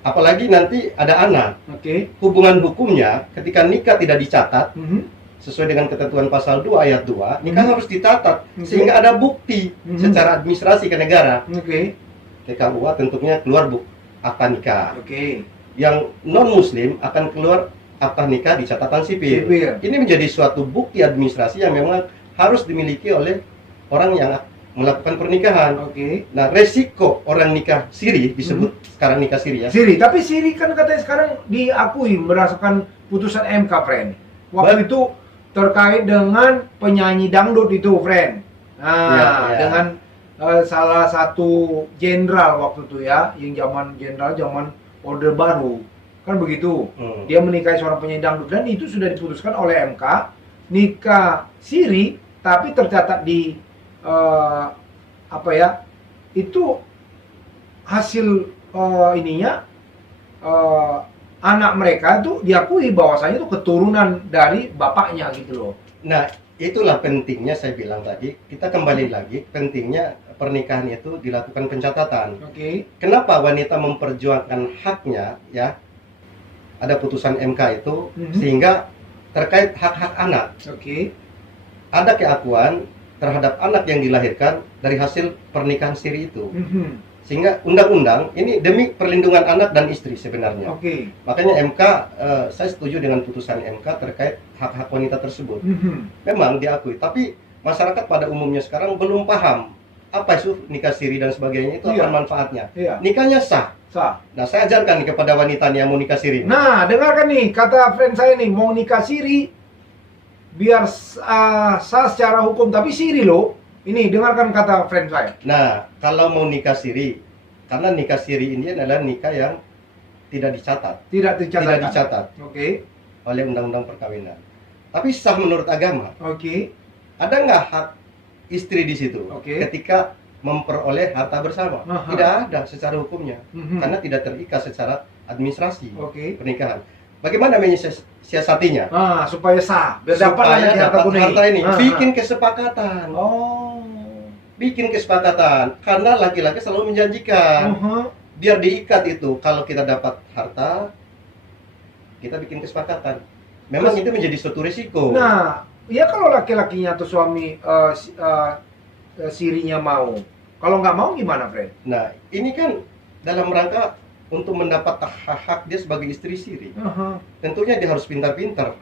Apalagi nanti ada anak. Oke. Hubungan hukumnya ketika nikah tidak dicatat sesuai dengan ketentuan pasal 2 ayat 2, nikah harus dicatat sehingga ada bukti secara administrasi ke negara. Oke. Ke KUA tentunya keluar akta nikah. Oke. Yang non muslim akan keluar akta nikah di catatan sipil. Ini menjadi suatu bukti administrasi yang memang harus dimiliki oleh orang yang melakukan pernikahan. Oke. Nah, resiko orang nikah siri disebut sekarang nikah siri ya. Siri, tapi siri kan katanya sekarang diakui berdasarkan putusan MK, friend. Waktu itu terkait dengan penyanyi dangdut itu, friend. Nah, Ya, ya. dengan salah satu jenderal waktu itu ya, yang zaman Orde Baru, kan begitu. Dia menikahi seorang penyanyi dangdut dan itu sudah diputuskan oleh MK, nikah siri, tapi tercatat di apa ya? Itu hasil ininya anak mereka itu diakui bahwasanya itu keturunan dari bapaknya gitu loh. Nah, itulah pentingnya saya bilang tadi, kita kembali lagi, pentingnya pernikahan itu dilakukan pencatatan. Oke. Kenapa wanita memperjuangkan haknya, ya? Ada putusan MK itu, sehingga terkait hak-hak anak. Oke. Ada keakuan terhadap anak yang dilahirkan dari hasil pernikahan siri itu. Sehingga undang-undang ini demi perlindungan anak dan istri sebenarnya. Oke. Makanya MK, saya setuju dengan putusan MK terkait hak-hak wanita tersebut. Memang diakui, tapi masyarakat pada umumnya sekarang belum paham apa itu nikah siri dan sebagainya, itu apa manfaatnya. Nikahnya sah. Sah. Nah, saya ajarkan nih kepada wanita yang mau nikah siri. Nah, dengarkan nih kata friend saya nih, mau nikah siri biar sah secara hukum, tapi siri loh. Ini dengarkan kata friend saya. Nah, kalau mau nikah siri, karena nikah siri ini adalah nikah yang tidak dicatat. Tidak dicatat. Oke. Oleh undang-undang perkawinan. Tapi sah menurut agama. Oke. Ada nggak hak istri di situ? Oke. Ketika memperoleh harta bersama? Tidak ada secara hukumnya. Karena tidak terikat secara administrasi pernikahan. Bagaimana menyiasatinya? Supaya sah. Supaya dapat harta ini. Bikin kesepakatan. Oh. Bikin kesepakatan. Karena laki-laki selalu menjanjikan. Biar diikat itu. Kalau kita dapat harta, kita bikin kesepakatan. Memang itu menjadi suatu risiko. Nah, ya kalau laki-lakinya atau suami sirinya mau. Kalau nggak mau gimana, Fred? Nah, ini kan dalam rangka untuk mendapat hak-hak dia sebagai istri siri. Tentunya dia harus pintar-pintar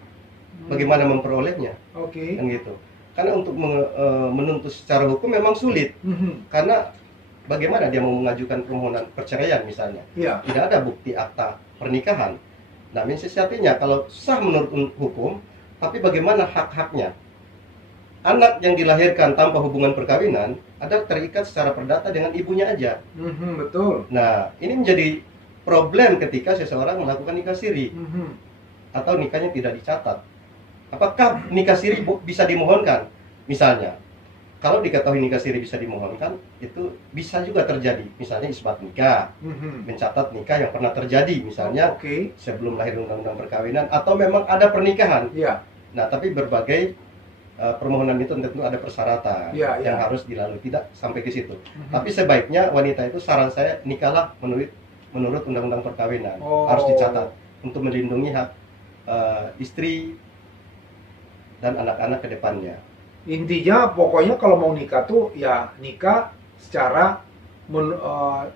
bagaimana memperolehnya. Oke. Kan gitu. Karena untuk menuntut secara hukum memang sulit. Karena bagaimana dia mau mengajukan permohonan perceraian misalnya. Tidak ada bukti akta pernikahan. Nah, mensiasatinya kalau sah menurut hukum, tapi bagaimana hak-haknya? Anak yang dilahirkan tanpa hubungan perkawinan adalah terikat secara perdata dengan ibunya aja. Betul. Nah, ini menjadi problem ketika seseorang melakukan nikah siri atau nikahnya tidak dicatat. Apakah nikah siri bisa dimohonkan? Misalnya, kalau diketahui nikah siri bisa dimohonkan, itu bisa juga terjadi. Misalnya isbat nikah, mencatat nikah yang pernah terjadi, misalnya sebelum lahir undang-undang perkawinan, atau memang ada pernikahan. Nah, tapi berbagai permohonan itu tentu ada persyaratan yang harus dilalui, tidak sampai ke situ. Tapi sebaiknya wanita itu, saran saya, nikahlah menurut undang-undang perkawinan. Harus dicatat untuk melindungi hak istri dan anak-anak ke depannya. Intinya pokoknya kalau mau nikah tuh ya nikah secara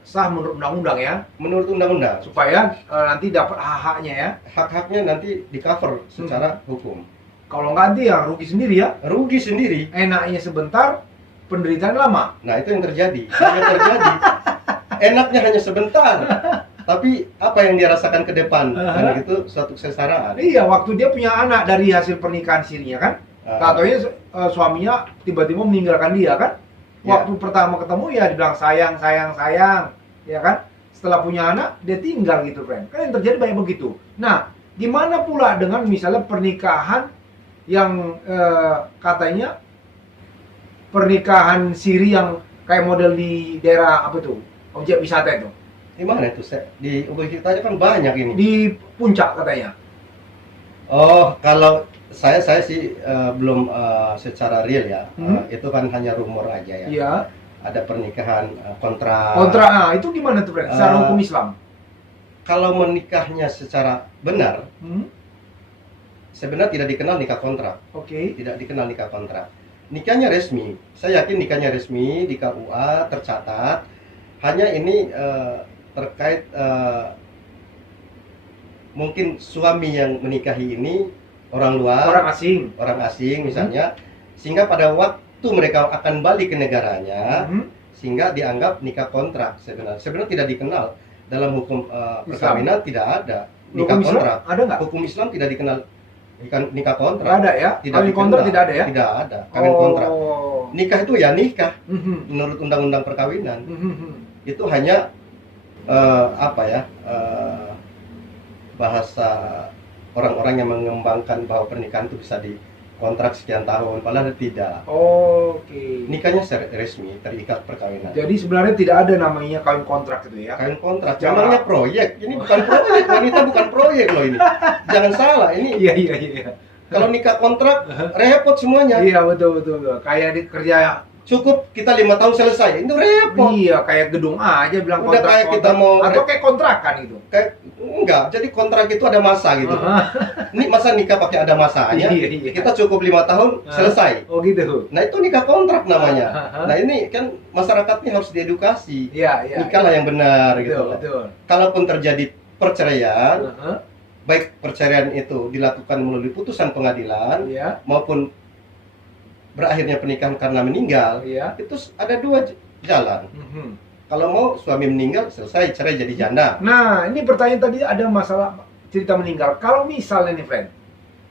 sah menurut undang-undang ya. Menurut undang-undang. Supaya nanti dapat hak-haknya ya. Hak-haknya nanti di cover secara hukum. Kalau nggak nanti ya rugi sendiri ya. Rugi sendiri. Enaknya sebentar, penderitaan lama. Nah, itu yang terjadi. Enaknya hanya sebentar. Tapi apa yang dia rasakan ke depan? Karena itu suatu kesengsaraan. Iya, waktu dia punya anak dari hasil pernikahan sirinya kan. Katanya suaminya tiba-tiba meninggalkan dia kan. Waktu pertama ketemu ya dibilang sayang, ya kan. Setelah punya anak dia tinggal gitu, friend. Kan yang terjadi banyak begitu. Nah, gimana pula dengan misalnya pernikahan yang katanya pernikahan siri yang kayak model di daerah apa tuh, objek wisata itu? Di mana itu? Di objek wisata kan banyak ini. Di puncak katanya. Oh, kalau saya sih belum secara real ya. Itu kan hanya rumor aja ya. Iya. Ada pernikahan kontrak. Kontrak, itu gimana tuh, friend? Secara hukum Islam? Kalau menikahnya secara benar, sebenarnya tidak dikenal nikah kontrak. Tidak dikenal nikah kontrak. Nikahnya resmi. Saya yakin nikahnya resmi di KUA tercatat. Hanya ini terkait mungkin suami yang menikahi ini orang luar, orang asing misalnya, sehingga pada waktu mereka akan balik ke negaranya, sehingga dianggap nikah kontrak. Sebenarnya tidak dikenal dalam hukum perkawinan, tidak ada nikah kontrak. Ada nggak? Hukum Islam tidak dikenal nikah Nggak kontrak. ada ya? Tidak Kawin kontrak dikenal. tidak ada ya? Tidak ada. Kawin kontrak. Oh. Nikah itu ya nikah Mhm. menurut undang-undang perkawinan. Mhm. Itu hanya bahasa orang-orang yang mengembangkan bahwa pernikahan itu bisa dikontrak sekian tahun, padahal tidak. Oke. Nikahnya resmi, terikat perkawinan. Jadi sebenarnya tidak ada namanya kawin kontrak itu ya? Kawin kontrak, Secara- namanya proyek. Ini bukan proyek, wanita bukan proyek loh ini. Jangan salah, ini Iya iya iya. kalau nikah kontrak repot semuanya. Iya betul betul. Kayak di kerja. Cukup kita 5 tahun selesai, itu repot. Iya kayak gedung aja bilang Udah kontrak. kayak kita mau- atau kayak kontrakan itu. Kayak enggak, jadi kontrak itu ada masa gitu. Aha. Ini masa nikah pakai ada masanya. Iya iya. Kita cukup 5 tahun selesai. Oh gitu. Nah itu nikah kontrak namanya. Aha. Nah ini kan masyarakat ini harus diedukasi. Iya iya. Nikahlah yang benar Betul gitu. betul. Kalaupun terjadi perceraian, Aha. baik perceraian itu dilakukan melalui putusan pengadilan Iya maupun berakhirnya pernikahan karena meninggal, iya. itu ada 2 jalan. Mhm. Kalau mau suami meninggal selesai cerai jadi janda. Nah, ini pertanyaan tadi ada masalah cerita meninggal. Kalau misalnya nih, friend,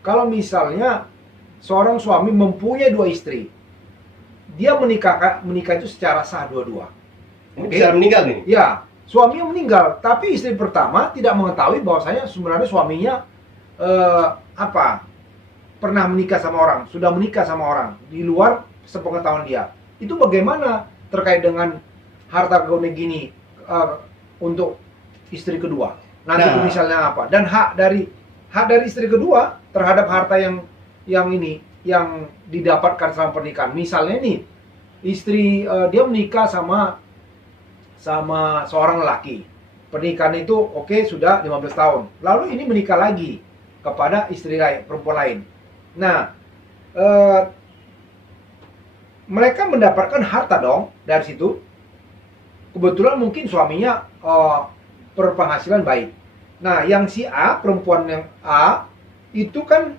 kalau misalnya seorang suami mempunyai 2 istri, dia menikah itu secara sah dua-dua. Ini Oke. bisa meninggal nih. Ya, suaminya meninggal, tapi istri pertama tidak mengetahui bahwasanya sebenarnya suaminya pernah menikah sama orang, sudah menikah sama orang di luar sepengetahuan dia. Itu bagaimana terkait dengan harta karun gini untuk istri kedua? Nanti Nah. itu misalnya apa? Dan hak dari istri kedua terhadap harta yang didapatkan selama pernikahan. Misalnya nih, istri dia menikah sama seorang lelaki. Pernikahan itu oke, sudah 15 tahun. Lalu ini menikah lagi kepada istri lain, perempuan lain. Nah, mereka mendapatkan harta dong dari situ. Kebetulan mungkin suaminya berpenghasilan baik. Nah, yang si A, perempuan yang A, itu kan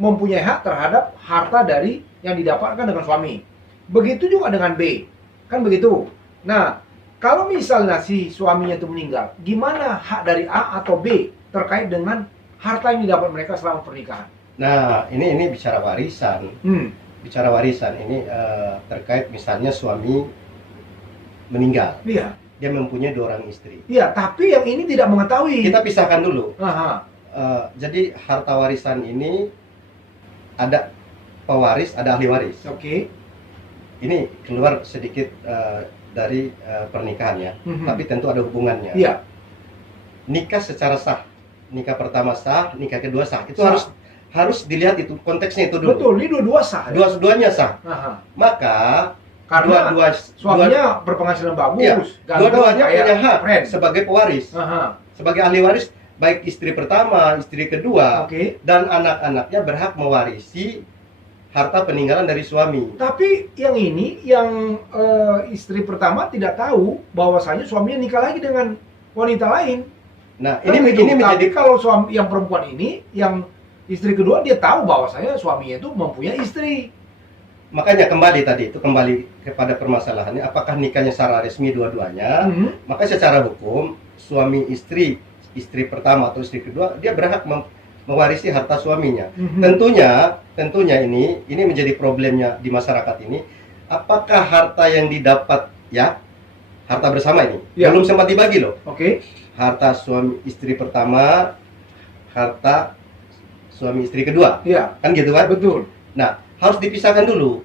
mempunyai hak terhadap harta dari yang didapatkan dengan suami. Begitu juga dengan B, kan begitu. Nah, kalau misalnya si suaminya itu meninggal, gimana hak dari A atau B terkait dengan harta yang didapat mereka selama pernikahan? Nah, ini bicara warisan. Bicara warisan ini terkait misalnya suami meninggal. Iya, Dia mempunyai 2 orang istri. iya. Tapi yang ini tidak mengetahui. Kita pisahkan dulu. Aha. Jadi harta warisan ini ada pewaris, ada ahli waris. Oke. Ini keluar sedikit dari pernikahan ya, Mhm. tapi tentu ada hubungannya. Iya. Nikah secara sah, nikah pertama sah, nikah kedua sah. Itu Sah. harus dilihat itu konteksnya itu dulu. Betul, ini dua-dua sah. Ya? Dua-duanya sah. Aha. Maka Karena suaminya berpenghasilan Iya, bagus, ganteng, dua-duanya kayak punya hak friend. sebagai pewaris, Aha. sebagai ahli waris, baik istri pertama, istri kedua, Oke. dan anak-anaknya berhak mewarisi harta peninggalan dari suami. Tapi yang ini, yang istri pertama tidak tahu bahwasanya suaminya nikah lagi dengan wanita lain. Nah, Kan ini gitu. ini menjadi Tapi kalau suami yang perempuan ini, yang istri kedua, dia tahu bahwasanya suaminya itu mempunyai istri. makanya kembali kepada permasalahannya, apakah nikahnya secara resmi dua-duanya? Mhm. Maka secara hukum suami istri pertama atau istri kedua dia berhak mewarisi harta suaminya. Mhm. Tentunya ini menjadi problemnya di masyarakat ini. Apakah harta yang didapat ya harta bersama ini Ya. belum sempat dibagi loh. Oke. Harta suami istri pertama, harta suami istri kedua, Iya, kan gitu kan? betul. Nah, harus dipisahkan dulu.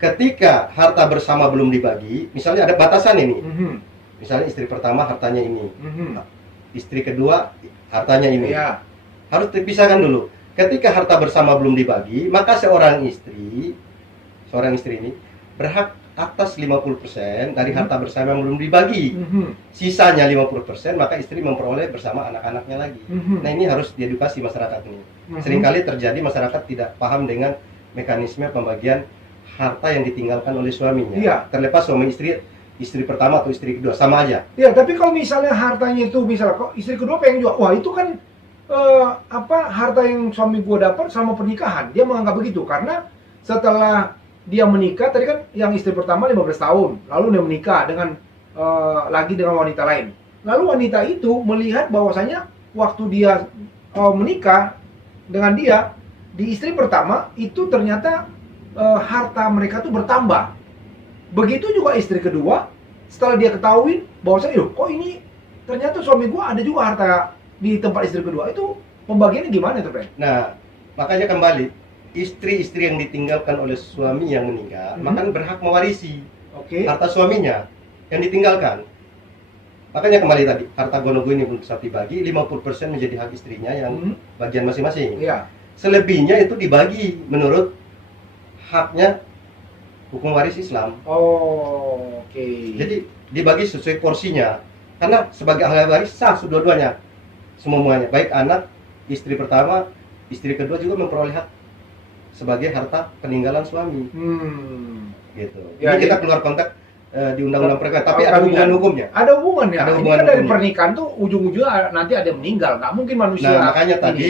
Ketika harta bersama belum dibagi, misalnya ada batasan ini. Mhm. Misalnya istri pertama hartanya ini, Mhm. istri kedua hartanya ini. Iya. Harus dipisahkan dulu. Ketika harta bersama belum dibagi, maka seorang istri ini berhak atas 50% dari harta bersama yang belum dibagi. Mhm. Sisanya 50%, maka istri memperoleh bersama anak-anaknya lagi. Mhm. Nah, ini harus diedukasi masyarakat ini. Mhm. Seringkali terjadi masyarakat tidak paham dengan mekanisme pembagian harta yang ditinggalkan oleh suaminya. Iya. Terlepas suami istri pertama atau istri kedua sama aja. Ya, tapi kalau misalnya hartanya itu, misalnya kok istri kedua pengen jual, wah itu kan harta yang suami gua dapat sama pernikahan. Dia menganggap begitu karena setelah dia menikah, tadi kan yang istri pertama 15 tahun, lalu dia menikah dengan lagi dengan wanita lain. Lalu wanita itu melihat bahwasanya waktu dia menikah, dengan dia di istri pertama itu ternyata harta mereka tuh bertambah. Begitu juga istri kedua, setelah dia ketahui bahwasanya, "Loh, kok ini ternyata suami gua ada juga harta di tempat istri kedua." Itu pembagiannya gimana tuh, Friend? Nah, makanya kembali, istri-istri yang ditinggalkan oleh suami yang meninggal, maka berhak mewarisi Oke. harta suaminya yang ditinggalkan. Makanya kembali tadi, harta gono-guni untuk sapi bagi, 50% menjadi hak istrinya yang bagian masing-masing. Iya. Selebihnya itu dibagi menurut haknya hukum waris Islam. Oh, oke. Jadi dibagi sesuai porsinya. Karena sebagai ahli waris sah dua-duanya. Semuanya, baik anak, istri pertama, istri kedua juga memperoleh hak sebagai harta peninggalan suami. Gitu. Ya, Ini kita keluar konteks di undang-undang pernikahan, tapi ada Perkawinan. hubungan hukumnya. Ada hubungannya. Ada Ini hubungan kan dari hukumnya. pernikahan tuh ujung-ujungnya nanti ada yang meninggal. Nggak mungkin manusia. Nah, makanya ini. tadi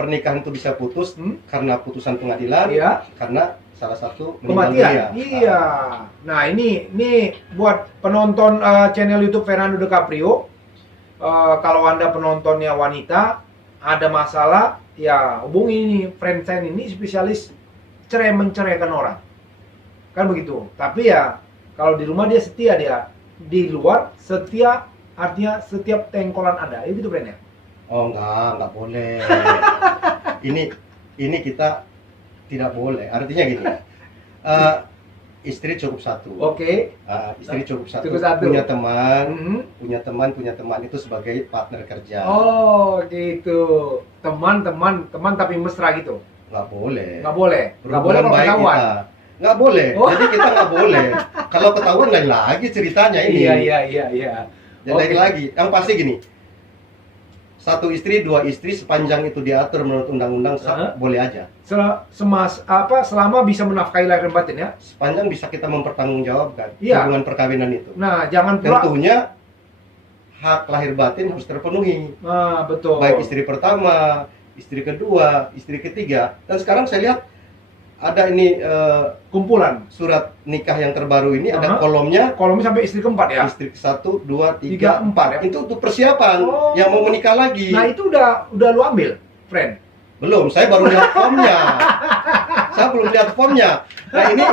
pernikahan itu bisa putus karena putusan pengadilan, Iya. karena salah satu meninggal dunia. Kematian. Iya. Nah, ini buat penonton channel YouTube Fernando DiCaprio. Kalau Anda penontonnya wanita, ada masalah, ya hubungi ini friend saya ini spesialis menceraikan orang. Kan begitu. Tapi ya kalau di rumah dia setia, dia di luar setia, artinya setiap tengkolan ada. Itu gitu, friend ya. Oh enggak boleh. ini kita tidak boleh. Artinya gini, istri cukup satu. Oke. Istri cukup satu. Cukup satu. Punya teman itu sebagai partner kerja. Oh, gitu. Teman tapi mesra gitu. Nggak boleh. Nggak boleh. Nggak boleh Berhubungan kalau baik ketahuan. kita. Nggak boleh. Oh. Jadi kita nggak boleh. Kalau ketahuan lain lagi ceritanya ini. Iya. Dan lain lagi. Yang pasti gini. Satu istri, dua istri sepanjang itu diatur menurut undang-undang boleh aja. Selama bisa menafkahi lahir dan batin ya. Sepanjang bisa kita mempertanggungjawabkan Iya. hubungan perkawinan itu. Nah, jangan pula. Tentunya hak lahir batin harus terpenuhi. Nah, betul. Baik istri pertama, istri kedua, istri ketiga. Dan sekarang saya lihat ada ini Kumpulan. surat nikah yang terbaru ini ada kolomnya Kolomnya sampai istri keempat ya. istri 1, 2, 3, 3, 4 ya. Itu untuk persiapan Oh. yang mau menikah lagi. Nah, itu udah lu ambil, friend. Belum, saya baru lihat formnya. Saya belum lihat formnya. Nah ini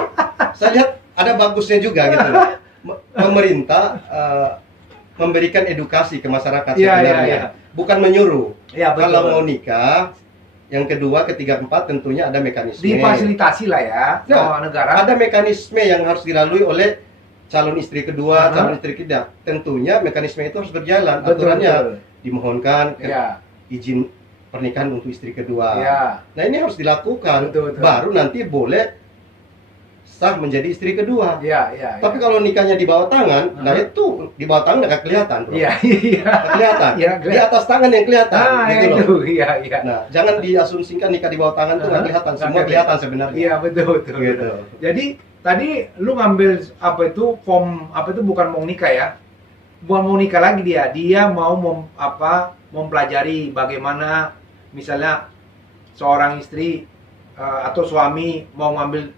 saya lihat ada bagusnya juga gitu. Pemerintah memberikan edukasi ke masyarakat sebenarnya, bukan menyuruh. Iya, betul. Kalau mau nikah, yang kedua, ketiga, empat tentunya ada mekanisme. Difasilitasi lah ya, sama negara. Ada mekanisme yang harus dilalui oleh calon istri kedua, calon istri ketiga. Tentunya mekanisme itu harus berjalan. Aturannya dimohonkan izin pernikahan untuk istri kedua. Nah ini harus dilakukan. Baru nanti boleh sah menjadi istri kedua. Tapi kalau nikahnya di bawah tangan, nah itu di bawah tangan nggak kelihatan, bro. Nggak kelihatan. Di atas tangan yang kelihatan. Gitu loh. Nah, jangan diasumsikan nikah di bawah tangan itu nggak kelihatan. Semua kelihatan sebenarnya. Iya, betul. Gitu. Jadi tadi lu ngambil form bukan mau nikah ya. Bukan mau nikah lagi dia mau mempelajari bagaimana misalnya seorang istri atau suami mau ngambil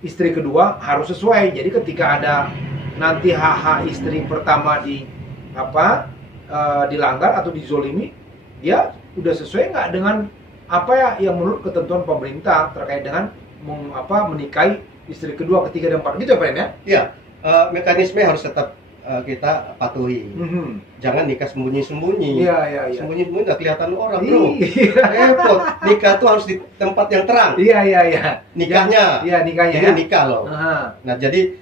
istri kedua harus sesuai. Jadi ketika ada nanti hak istri pertama dilanggar atau dizolimi, dia udah sesuai nggak dengan yang menurut ketentuan pemerintah terkait dengan menikahi istri kedua, ketiga, dan empat, gitu ya, Pak ya? Iya, mekanisme harus tetap kita patuhi. Jangan nikah sembunyi-sembunyi. Iya. Sembunyi-sembunyi nggak kelihatan orang, bro. Repot. Nikah tuh harus di tempat yang terang. Iya. Nikahnya. Iya, nikahnya. Ini nikah loh. Aha. Nah, jadi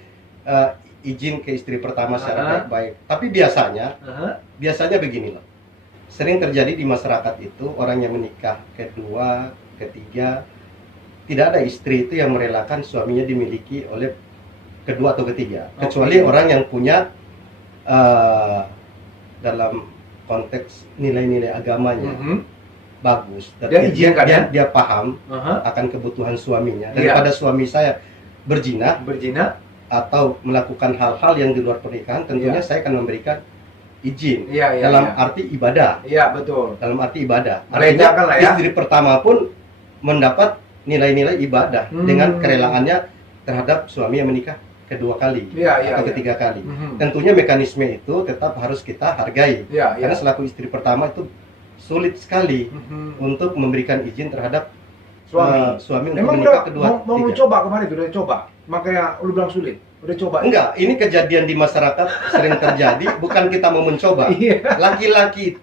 izin ke istri pertama secara baik-baik. Tapi biasanya begini loh. Sering terjadi di masyarakat itu orang yang menikah kedua, ketiga, tidak ada istri itu yang merelakan suaminya dimiliki oleh kedua atau ketiga, kecuali orang yang punya dalam konteks nilai-nilai agamanya bagus, dia paham akan kebutuhan suaminya. Daripada suami saya berzina atau melakukan hal-hal yang di luar pernikahan, tentunya saya akan memberikan izin dalam arti ibadah. Iya, betul. Dalam arti ibadah. Artinya istri pertama pun mendapat nilai-nilai ibadah dengan kerelaannya terhadap suami yang menikah kedua kali atau ketiga kali. Tentunya mekanisme itu tetap harus kita hargai. Karena selaku istri pertama itu sulit sekali Mhm. untuk memberikan izin terhadap Suami. untuk Memang menikah udah kedua. mau lu tiga. coba kemarin udah coba. Makanya lu bilang sulit. Udah coba. Enggak, ini kejadian di masyarakat sering terjadi, bukan kita mau mencoba. Iya. Laki-laki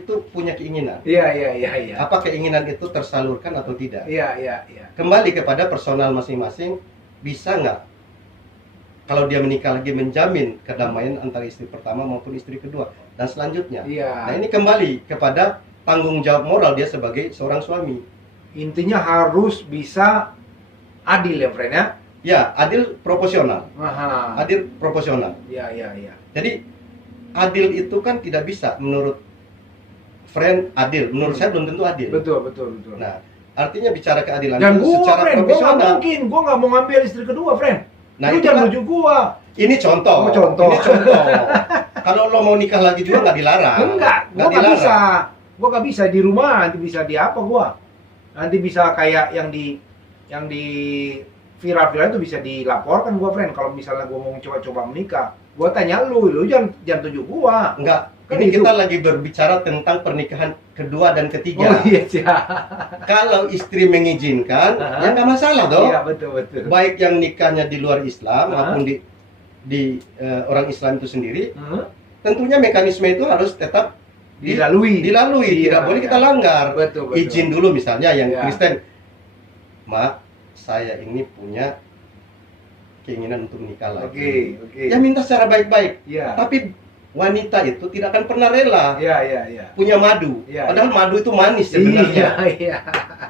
itu punya keinginan. Iya. Apa keinginan itu tersalurkan atau tidak? Iya. Kembali kepada personal masing-masing, bisa nggak kalau dia menikah lagi menjamin kedamaian antara istri pertama maupun istri kedua dan selanjutnya. Iya. Nah, ini kembali kepada tanggung jawab moral dia sebagai seorang suami. Intinya harus bisa adil ya, friend ya. Ya, adil proporsional. Aha. Adil proporsional. Iya. Jadi adil itu kan tidak bisa menurut friend adil, menurut saya belum tentu adil. Betul. Nah, artinya bicara keadilan Dan itu gua, secara friend, gua nggak profesional. mungkin, gua nggak mau ngambil istri kedua, friend. Nah, Lu itu jangan kan- nuju gua. Ini contoh. Oh, contoh. Ini contoh. Kalau lo mau nikah lagi juga nggak dilarang. Enggak, gua nggak dilarang. bisa. Gua nggak bisa di rumah, nanti bisa di apa gua? Nanti bisa kayak yang di viral-viral itu bisa dilaporkan gua, friend. Kalau misalnya gua mau coba-coba menikah, gua tanya lu jangan tuju gua. Enggak. Kan Ini itu. kita lagi berbicara tentang pernikahan kedua dan ketiga. Oh iya, siap. Kalau istri mengizinkan, Aha. ya nggak masalah dong. Iya, betul. Baik yang nikahnya di luar Islam Aha. maupun di orang Islam itu sendiri, Hmm? tentunya mekanisme itu harus tetap Dilalui. dilalui. Iya, Tidak boleh iya. kita langgar. Betul. Izin dulu misalnya yang Iya. Kristen, Mak, saya ini punya keinginan untuk menikah lagi. Oke. Ya minta secara baik-baik. Iya. Tapi wanita itu tidak akan pernah rela Iya. punya madu. Iya, Padahal madu itu manis sebenarnya. Iya.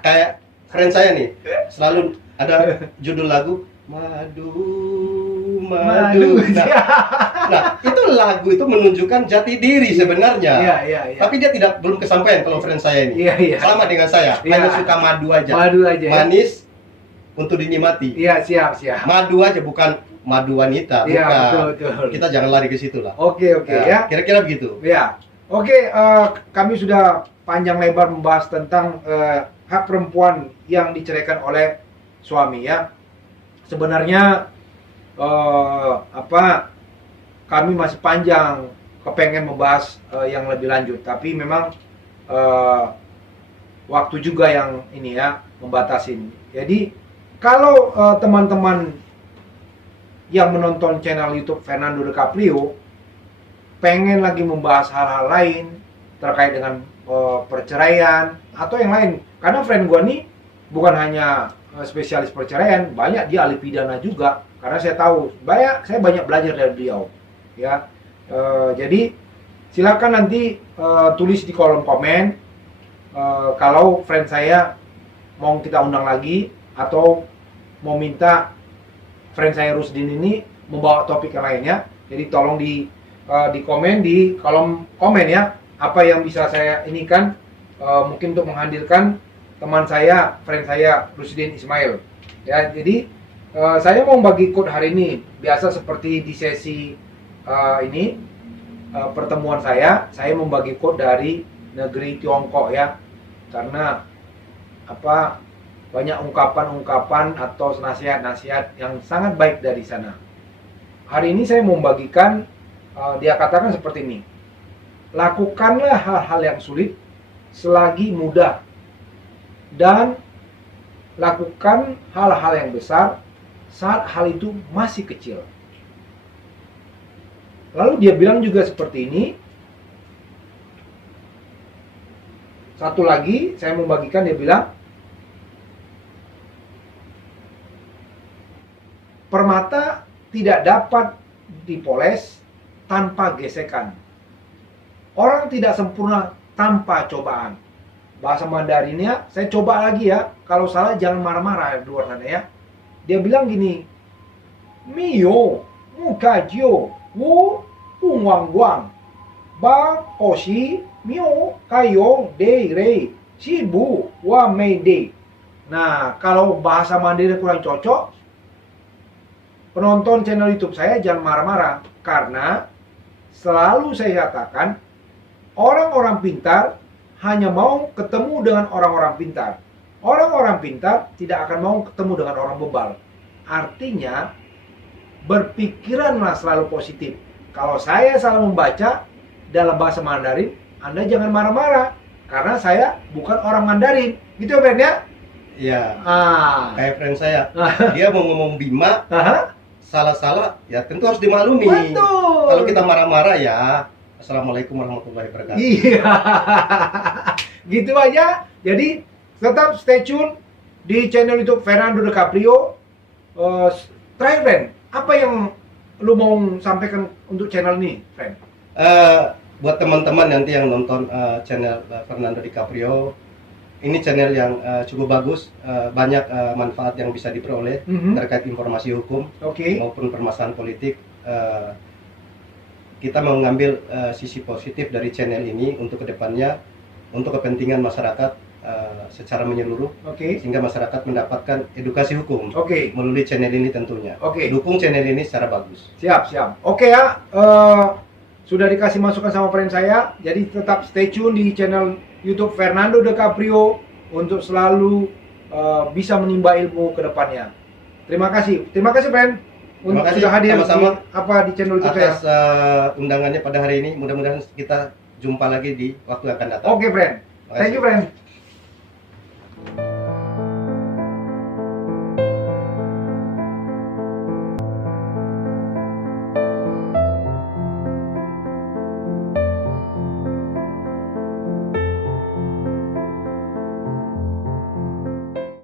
Kayak friend saya nih, selalu ada judul lagu Madu. Nah, itu lagu itu menunjukkan jati diri sebenarnya. Iya. Tapi dia belum kesampaian kalau friend saya ini. Iya. Sama dengan saya, Iya. hanya suka madu aja. Madu aja ya. Manis untuk dinikmati. Iya, siap. Madu aja, bukan madu wanita. Iya, Bukan. betul. Kita jangan lari ke situ lah. Oke ya. Kira-kira begitu. Ya. Oke, kami sudah panjang lebar membahas tentang hak perempuan yang diceraikan oleh suami ya. Sebenarnya kami masih panjang kepengen membahas yang lebih lanjut, tapi memang waktu juga yang ini ya membatasin. Jadi kalau teman-teman yang menonton channel YouTube Fernando DiCaprio pengen lagi membahas hal-hal lain terkait dengan perceraian atau yang lain, karena friend gua nih bukan hanya spesialis perceraian, banyak dia ahli pidana juga, karena saya tahu saya banyak belajar dari beliau ya. Jadi silakan nanti tulis di kolom komen kalau friend saya mau kita undang lagi atau mau minta friend saya Rusdin ini membawa topik yang lainnya. Jadi tolong di komen di kolom komen ya, apa yang bisa saya ini kan mungkin untuk menghadirkan teman saya, friend saya Rusdin Ismail ya. Jadi saya mau bagi quote hari ini, biasa seperti di sesi pertemuan saya membagi quote dari negeri Tiongkok ya, karena banyak ungkapan-ungkapan atau nasihat-nasihat yang sangat baik dari sana. Hari ini saya mau membagikan, dia katakan seperti ini: lakukanlah hal-hal yang sulit selagi mudah, dan lakukan hal-hal yang besar saat hal itu masih kecil. Lalu dia bilang juga seperti ini. Satu lagi saya membagikan, dia bilang, permata tidak dapat dipoles tanpa gesekan. Orang tidak sempurna tanpa cobaan. Bahasa Mandarinnya, saya coba lagi ya. Kalau salah jangan marah-marah di luar sana ya. Dia bilang gini, Miyo, mukajio, wu, pungwang-wang, ba, oshi, miyo, kayo, de, rei, shibu, wa, mei, de. Nah, kalau bahasa Mandarin kurang cocok, penonton channel YouTube saya jangan marah-marah, karena selalu saya katakan orang-orang pintar hanya mau ketemu dengan orang-orang pintar. Orang-orang pintar tidak akan mau ketemu dengan orang bebal. Artinya berpikiranlah selalu positif. Kalau saya salah membaca dalam bahasa Mandarin, Anda jangan marah-marah karena saya bukan orang Mandarin. Gitu ya, friend ya? Iya. Ah. Kayak friend saya, dia mau ngomong Bima, Aha. salah-salah, ya tentu harus dimaklumi. Betul. Kalau kita marah-marah ya, Assalamualaikum warahmatullahi wabarakatuh. Iya. Gitu aja. Jadi tetap stay tune di channel YouTube Fernando DiCaprio. Terakhir, friend, apa yang lu mau sampaikan untuk channel ini, friend? Buat teman-teman nanti yang nonton channel Fernando DiCaprio, ini channel yang cukup bagus, banyak manfaat yang bisa diperoleh terkait informasi hukum maupun permasalahan politik. Kita mengambil sisi positif dari channel ini untuk kedepannya, untuk kepentingan masyarakat secara menyeluruh, sehingga masyarakat mendapatkan edukasi hukum melalui channel ini tentunya. Dukung channel ini secara bagus. Siap. Oke ya, sudah dikasih masukan sama friend saya, jadi tetap stay tune di channel YouTube Fernando DiCaprio untuk selalu bisa menimba ilmu ke depannya. Terima kasih friend untuk sudah hadir sama-sama di channel YouTube saya. Atas undangannya pada hari ini, mudah-mudahan kita jumpa lagi di waktu yang akan datang. Oke, friend. Thank you, friend.